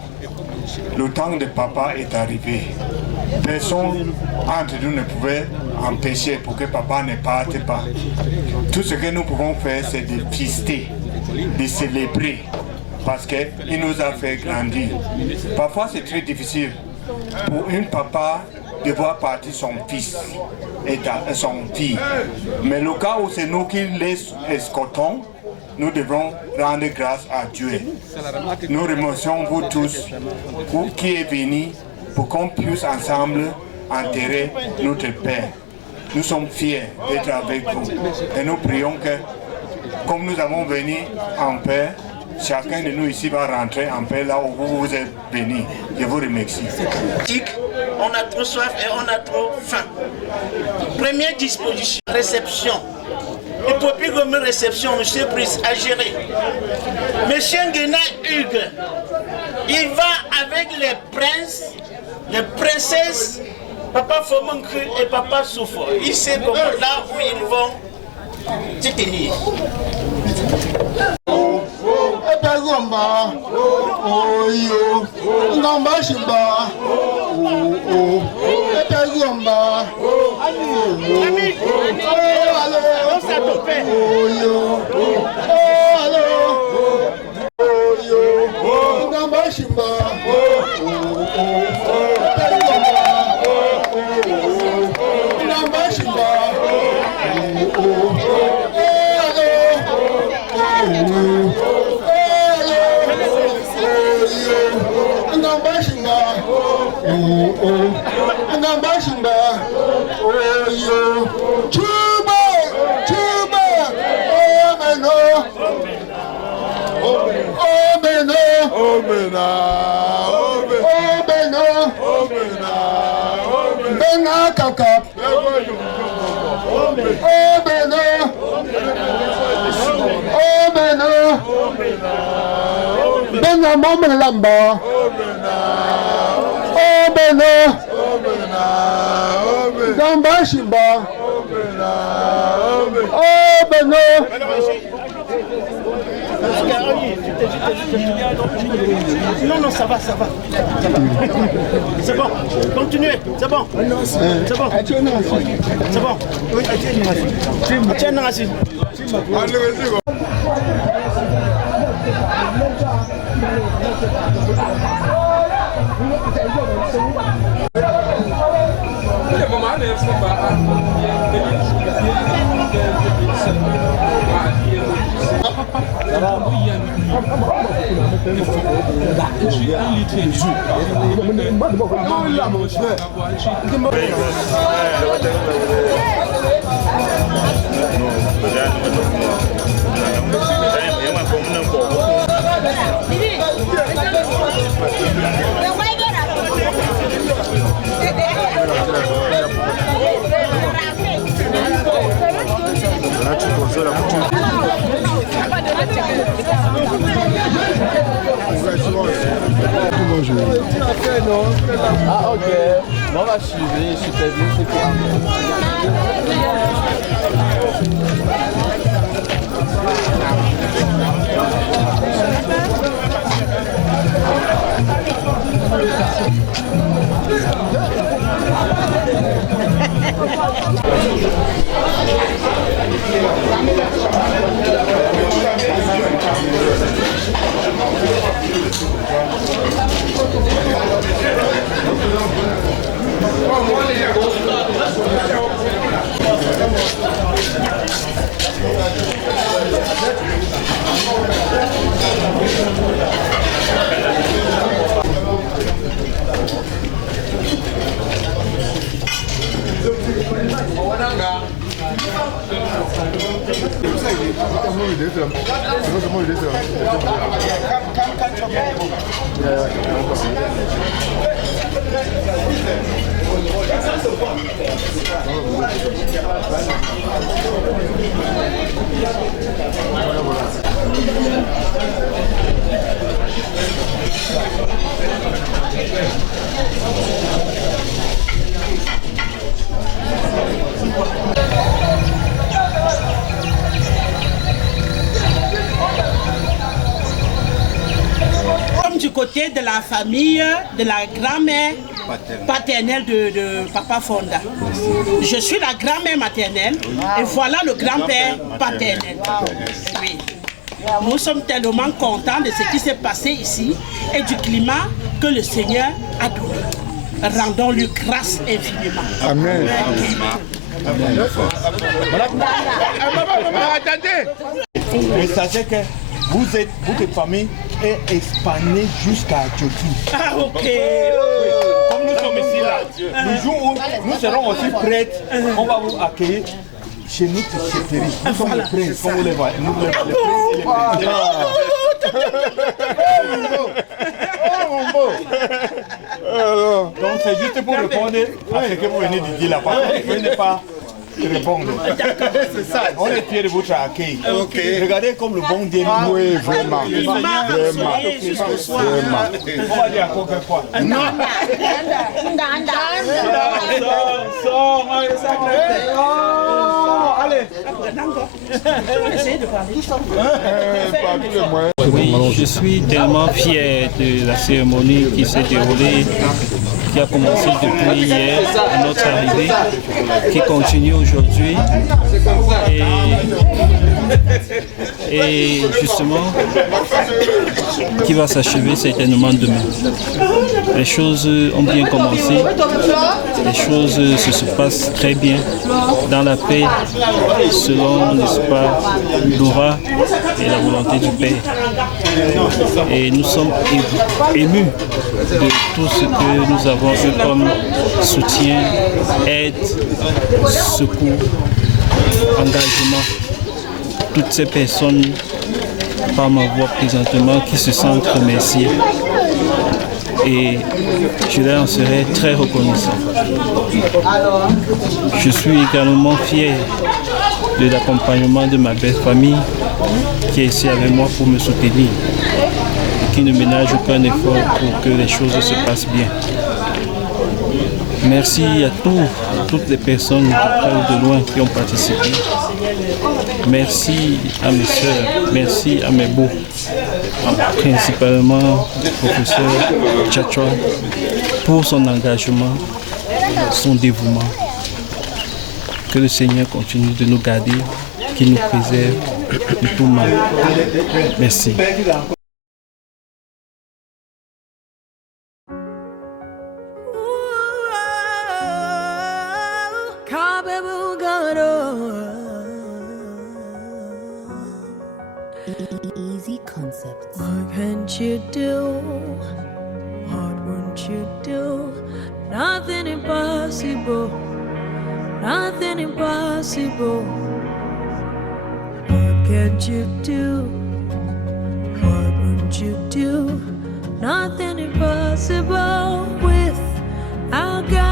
Le temps de papa est arrivé. Personne entre nous ne pouvait empêcher pour que papa ne parte pas. Tout ce que nous pouvons faire, c'est de fister, de célébrer, parce qu'il nous a fait grandir. Parfois, c'est très difficile pour un papa de voir partir son fils et son fille. Mais le cas où c'est nous qui les escortons, nous devons rendre grâce à Dieu. Nous remercions vous tous qui êtes venus pour qu'on puisse ensemble enterrer notre Père. Nous sommes fiers d'être avec vous et nous prions que, comme nous avons venu en paix, chacun de nous ici va rentrer en paix là où vous êtes venus. Je vous remercie. On a trop soif et on a trop faim. Première disposition, réception. Et pour plus comme réception, monsieur Brice a géré. Monsieur Nguena Hugues, il va avec les princes, les princesses, Papa Fomankru et Papa Soufo. Il sait comment là où ils vont se tenir. Gomba, oh yo, Gomba Shimba, oh oh, Gomba, oh yo, oh yo, Gomba Shimba, Gomba Shimba, Ngambashimba, oh yo, Chuba, Chuba, oh meno, oh meno, oh mena, oh meno, oh mena, Bena kaka, oh meno, oh meno, Bena mama lamba. Obena, Gamba Shimba, Obena. Non, non, ça va, ça va. C'est bon, continuez, c'est bon. C'est bon. C'est bon. Tiens, non, assis. Ah ok, on va suivre, super bien, c'est Oh, Du côté de la famille, de la grand-mère paternelle de Papa Fonda. Je suis la grand-mère maternelle et voilà le grand-père paternel. Oui. Nous sommes tellement contents de ce qui s'est passé ici et du climat que le Seigneur a donné. Rendons-lui grâce infiniment. Amen. Attendez. Mais sachez que votre famille est expandée jusqu'à Turquie. Ah, ok. Comme nous sommes ici là, le jour où nous serons aussi prêts, on va vous accueillir chez nous, c'est terrible. Nous sommes les princes, comme vous les voyez. Nous les princes et les Donc c'est juste pour répondre à ce que vous venez de dire là. Parce que vous venez pas répondre. C'est ça. On est fiers de votre accueil. Regardez comme le bon Dieu nous. Oui, vraiment. Vraiment. On va dire encore une fois. Non. Allez. Oui, je suis tellement fier de la cérémonie qui s'est déroulée, qui a commencé depuis hier à notre arrivée, qui continue aujourd'hui et justement qui va s'achever certainement demain. Les choses ont bien commencé, les choses se passent très bien dans la paix, selon, n'est-ce pas, l'aura et la volonté du Père. Et nous sommes émus de tout ce que nous avons eu comme soutien, aide, secours, engagement. Toutes ces personnes, par ma voix présentement, qui se sentent remerciées. Et je leur en serai très reconnaissant. Je suis également fier de l'accompagnement de ma belle famille qui est ici avec moi pour me soutenir et qui ne ménage aucun effort pour que les choses se passent bien. Merci à toutes les personnes de près ou de loin qui ont participé. Merci à mes soeurs, merci à mes beaux, principalement le professeur Tchatchoua pour son engagement, son dévouement. Que le Seigneur continue de nous garder, qu'il nous préserve de tout mal. Merci. Easy concepts. What can't you do? What won't you do? Nothing impossible. Nothing impossible. What can't you do? What won't you do? Nothing impossible with our God.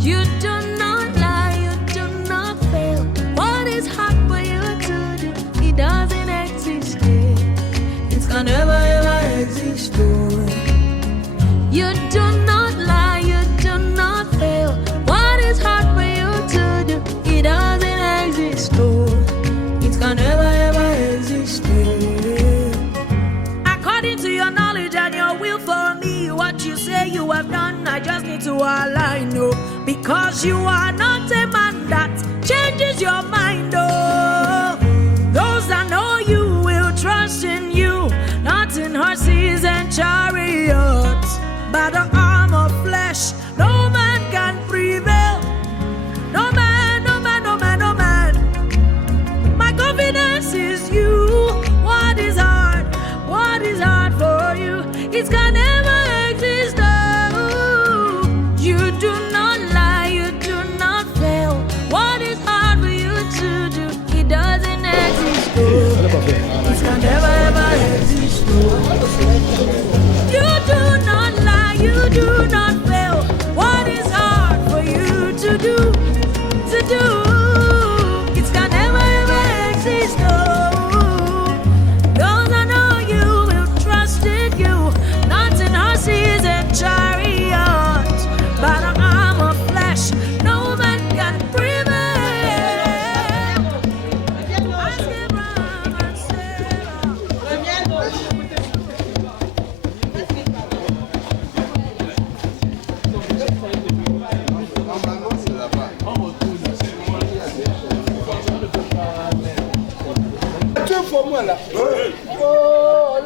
You do not lie, you do not fail. What is hard for you to do? It doesn't exist yet. It's gonna never ever exist. You do not lie, you do not fail. What is hard for you to do? It doesn't exist. It's gonna never ever exist. According to your knowledge and your will for me, what you say you have done, I just need to align, no. Because you are not a man that changes your mind, oh. Those that know you will trust in you, not in horses and chariots. By the arm of flesh, no man can prevail. No man, no man, no man, no man. My confidence is you. What is hard? What is hard for you? It's gonna never exist. Oh. You do not lie, you do not fail. exist. It can never ever exist. You do not lie, you do not fail. What is hard for you to do? It can never ever exist. Those I know you will trust in you, not in horses and chariots, but an arm of flesh. No man can prevail. Ask Abraham and Sarah. Pour moi là. Oh, oh,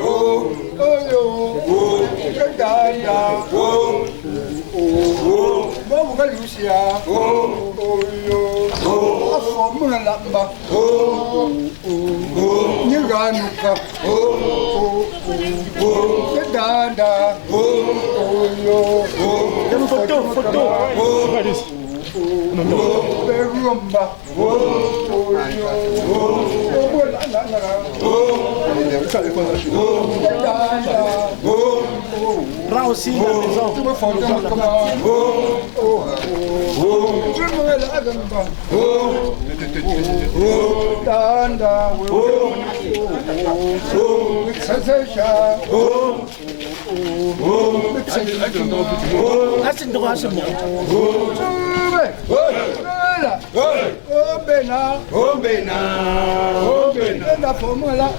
oh, oh, oh, Dada. Oh, oh, oh, bon, Lucia. Oh, oh, oh, pour moi là, bah. Oh, oh, oh, Niganuka. Oh, oh, oh, Dada. Oh, oh, oh, photo. Oh, Berumba. Oh, Rends aussi la maison. La formule là.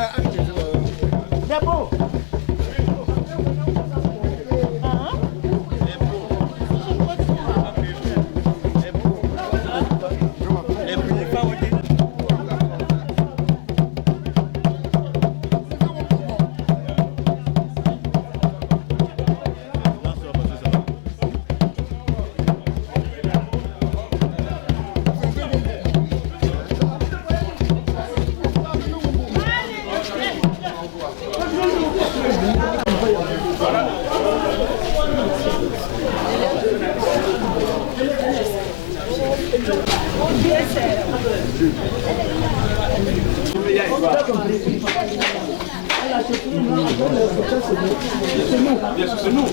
Debout. C'est nous.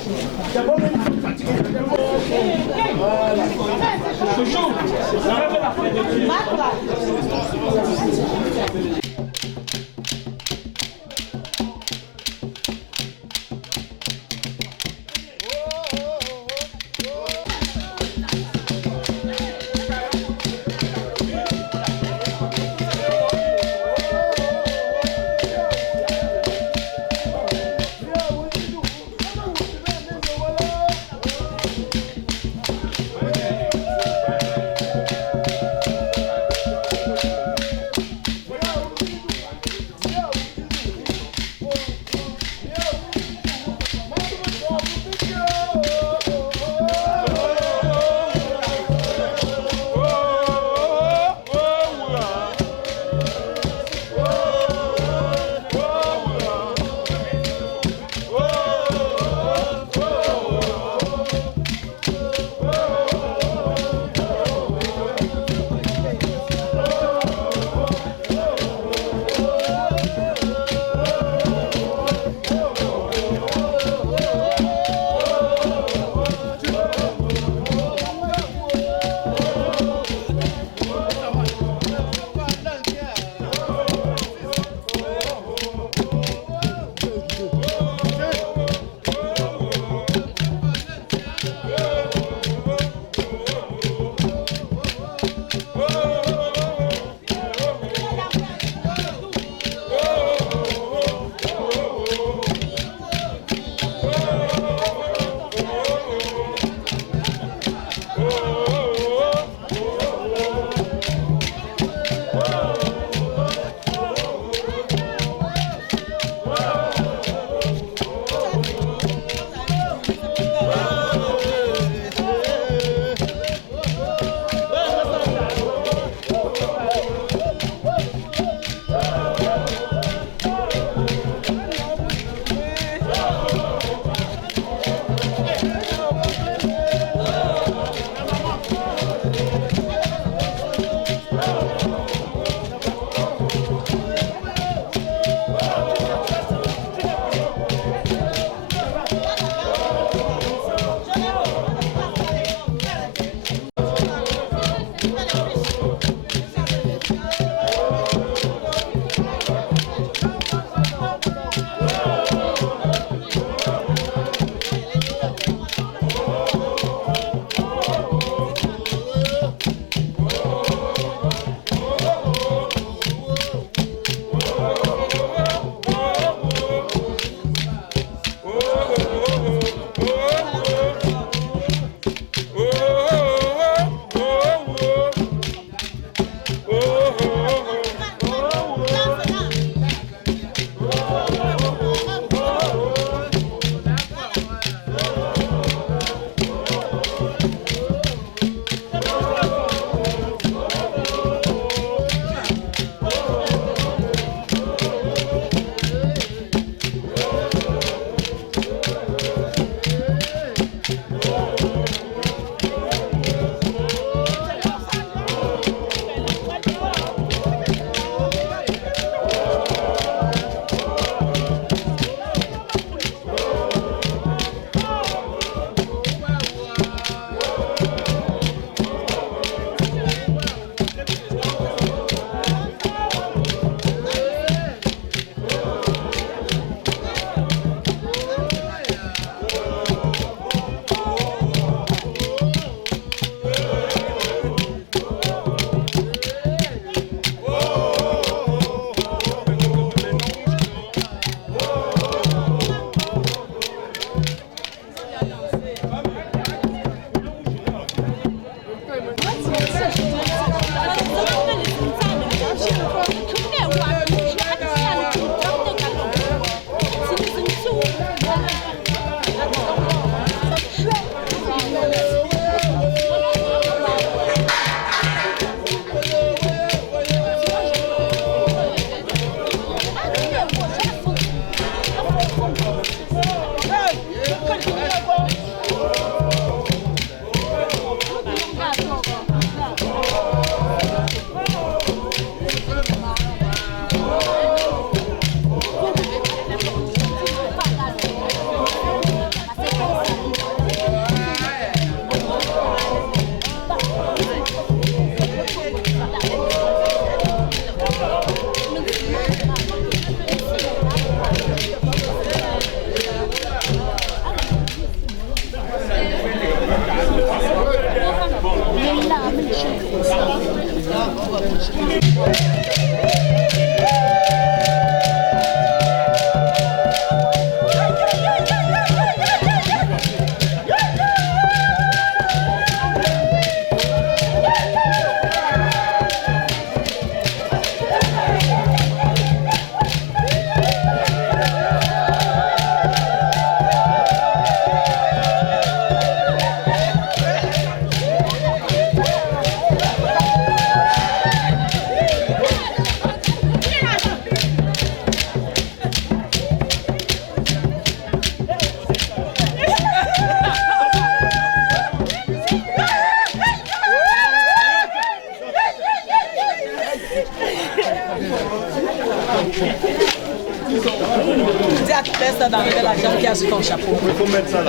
Dis à toute personne d'enlever l'argent qui a sur ton chapeau.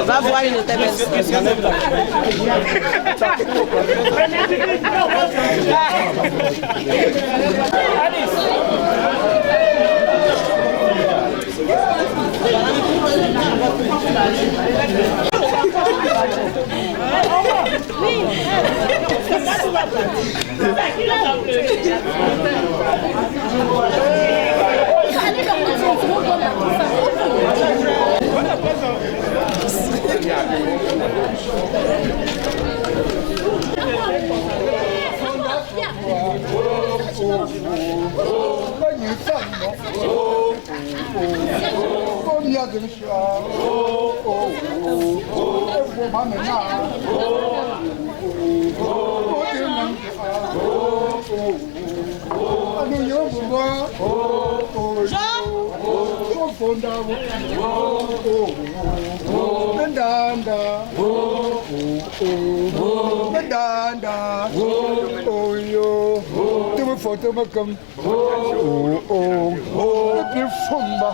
Va voir une très belle Foto makam, di fumba.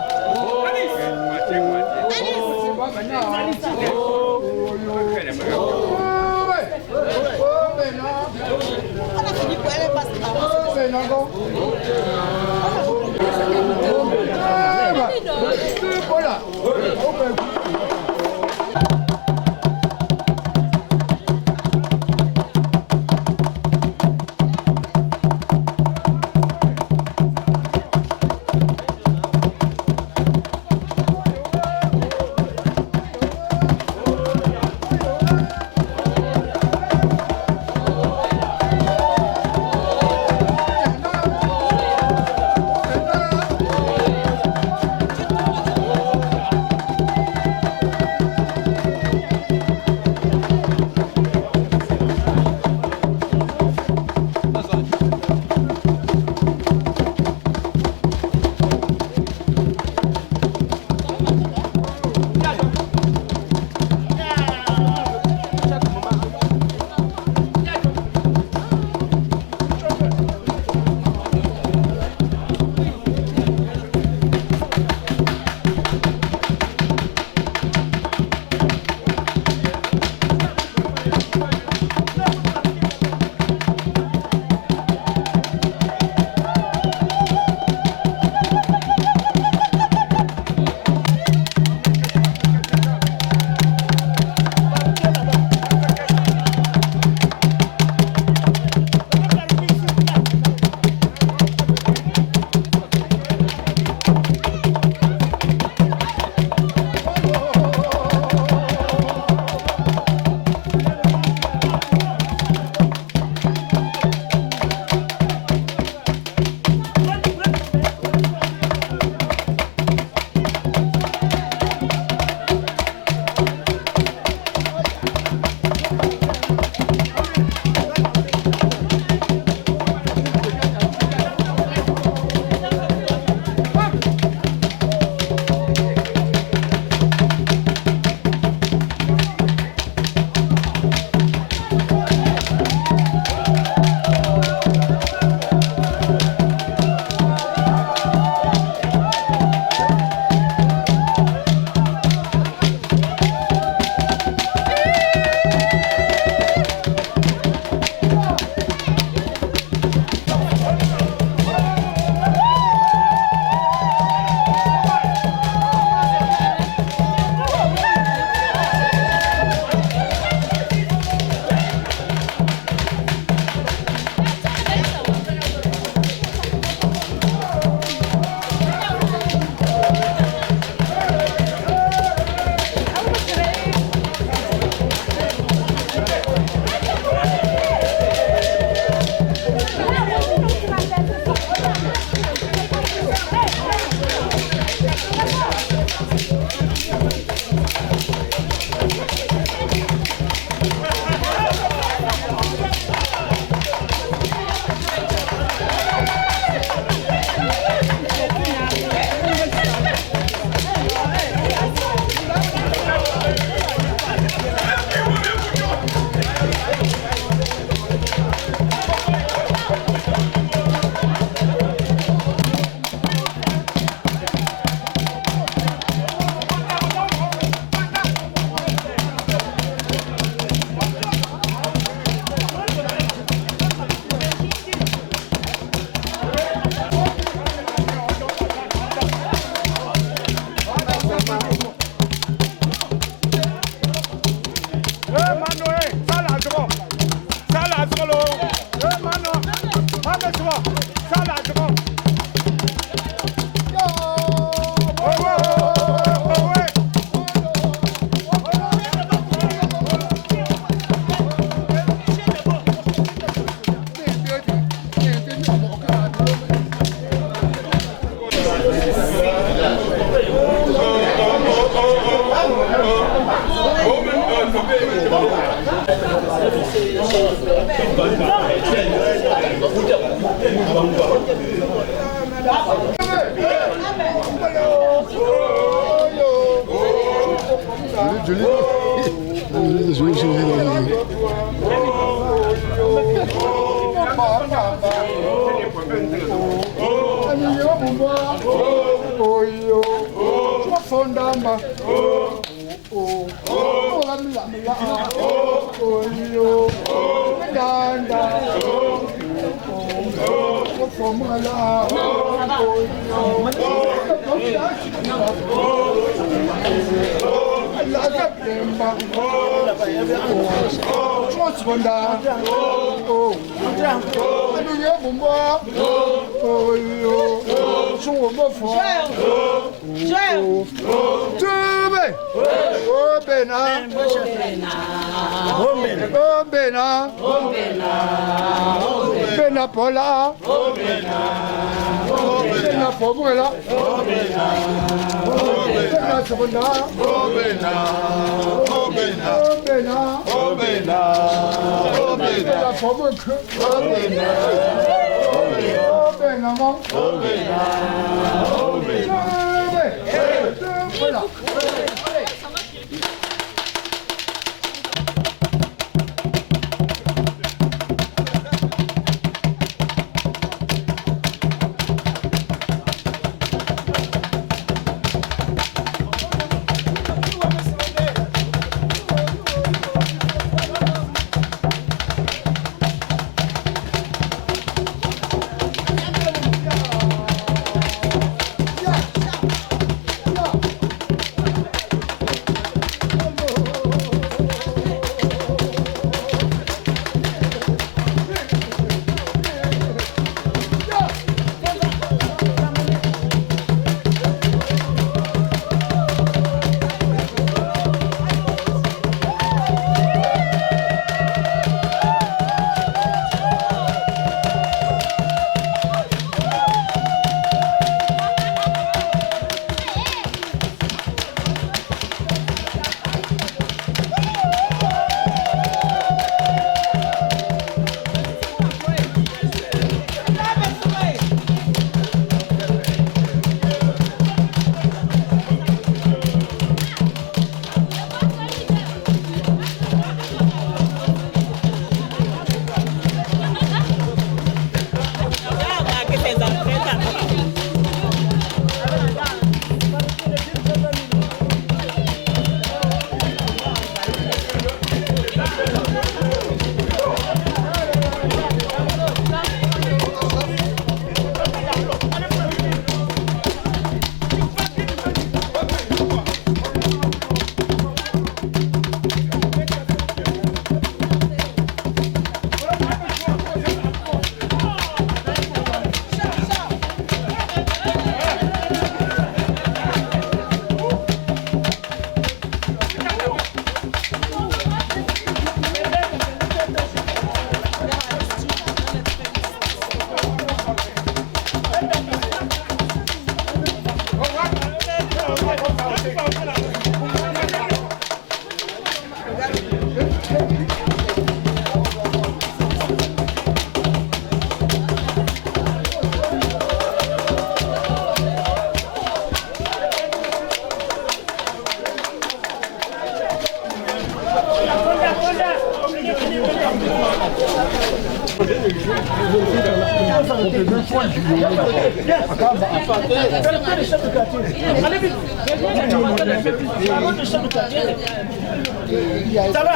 Ça va,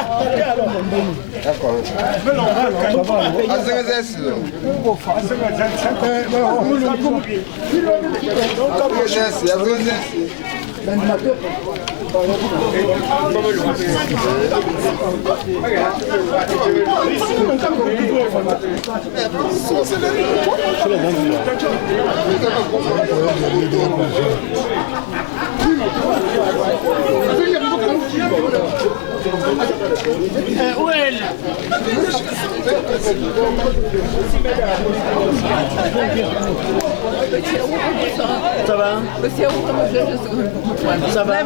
alors. D'accord. Où est elle? Ça va? Ça va?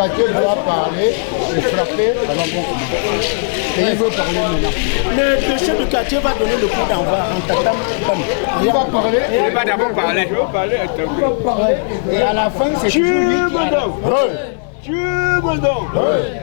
quartier doit parler et frapper, alors bon comment. Et il veut parler maintenant. Le chef du quartier va donner le coup d'envoi en tatam. Il va parler. Il va d'abord parler. Et à la fin, c'est toujours lui qui a... Tu me donnes.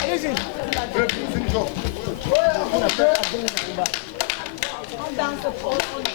Allez-y. On danse.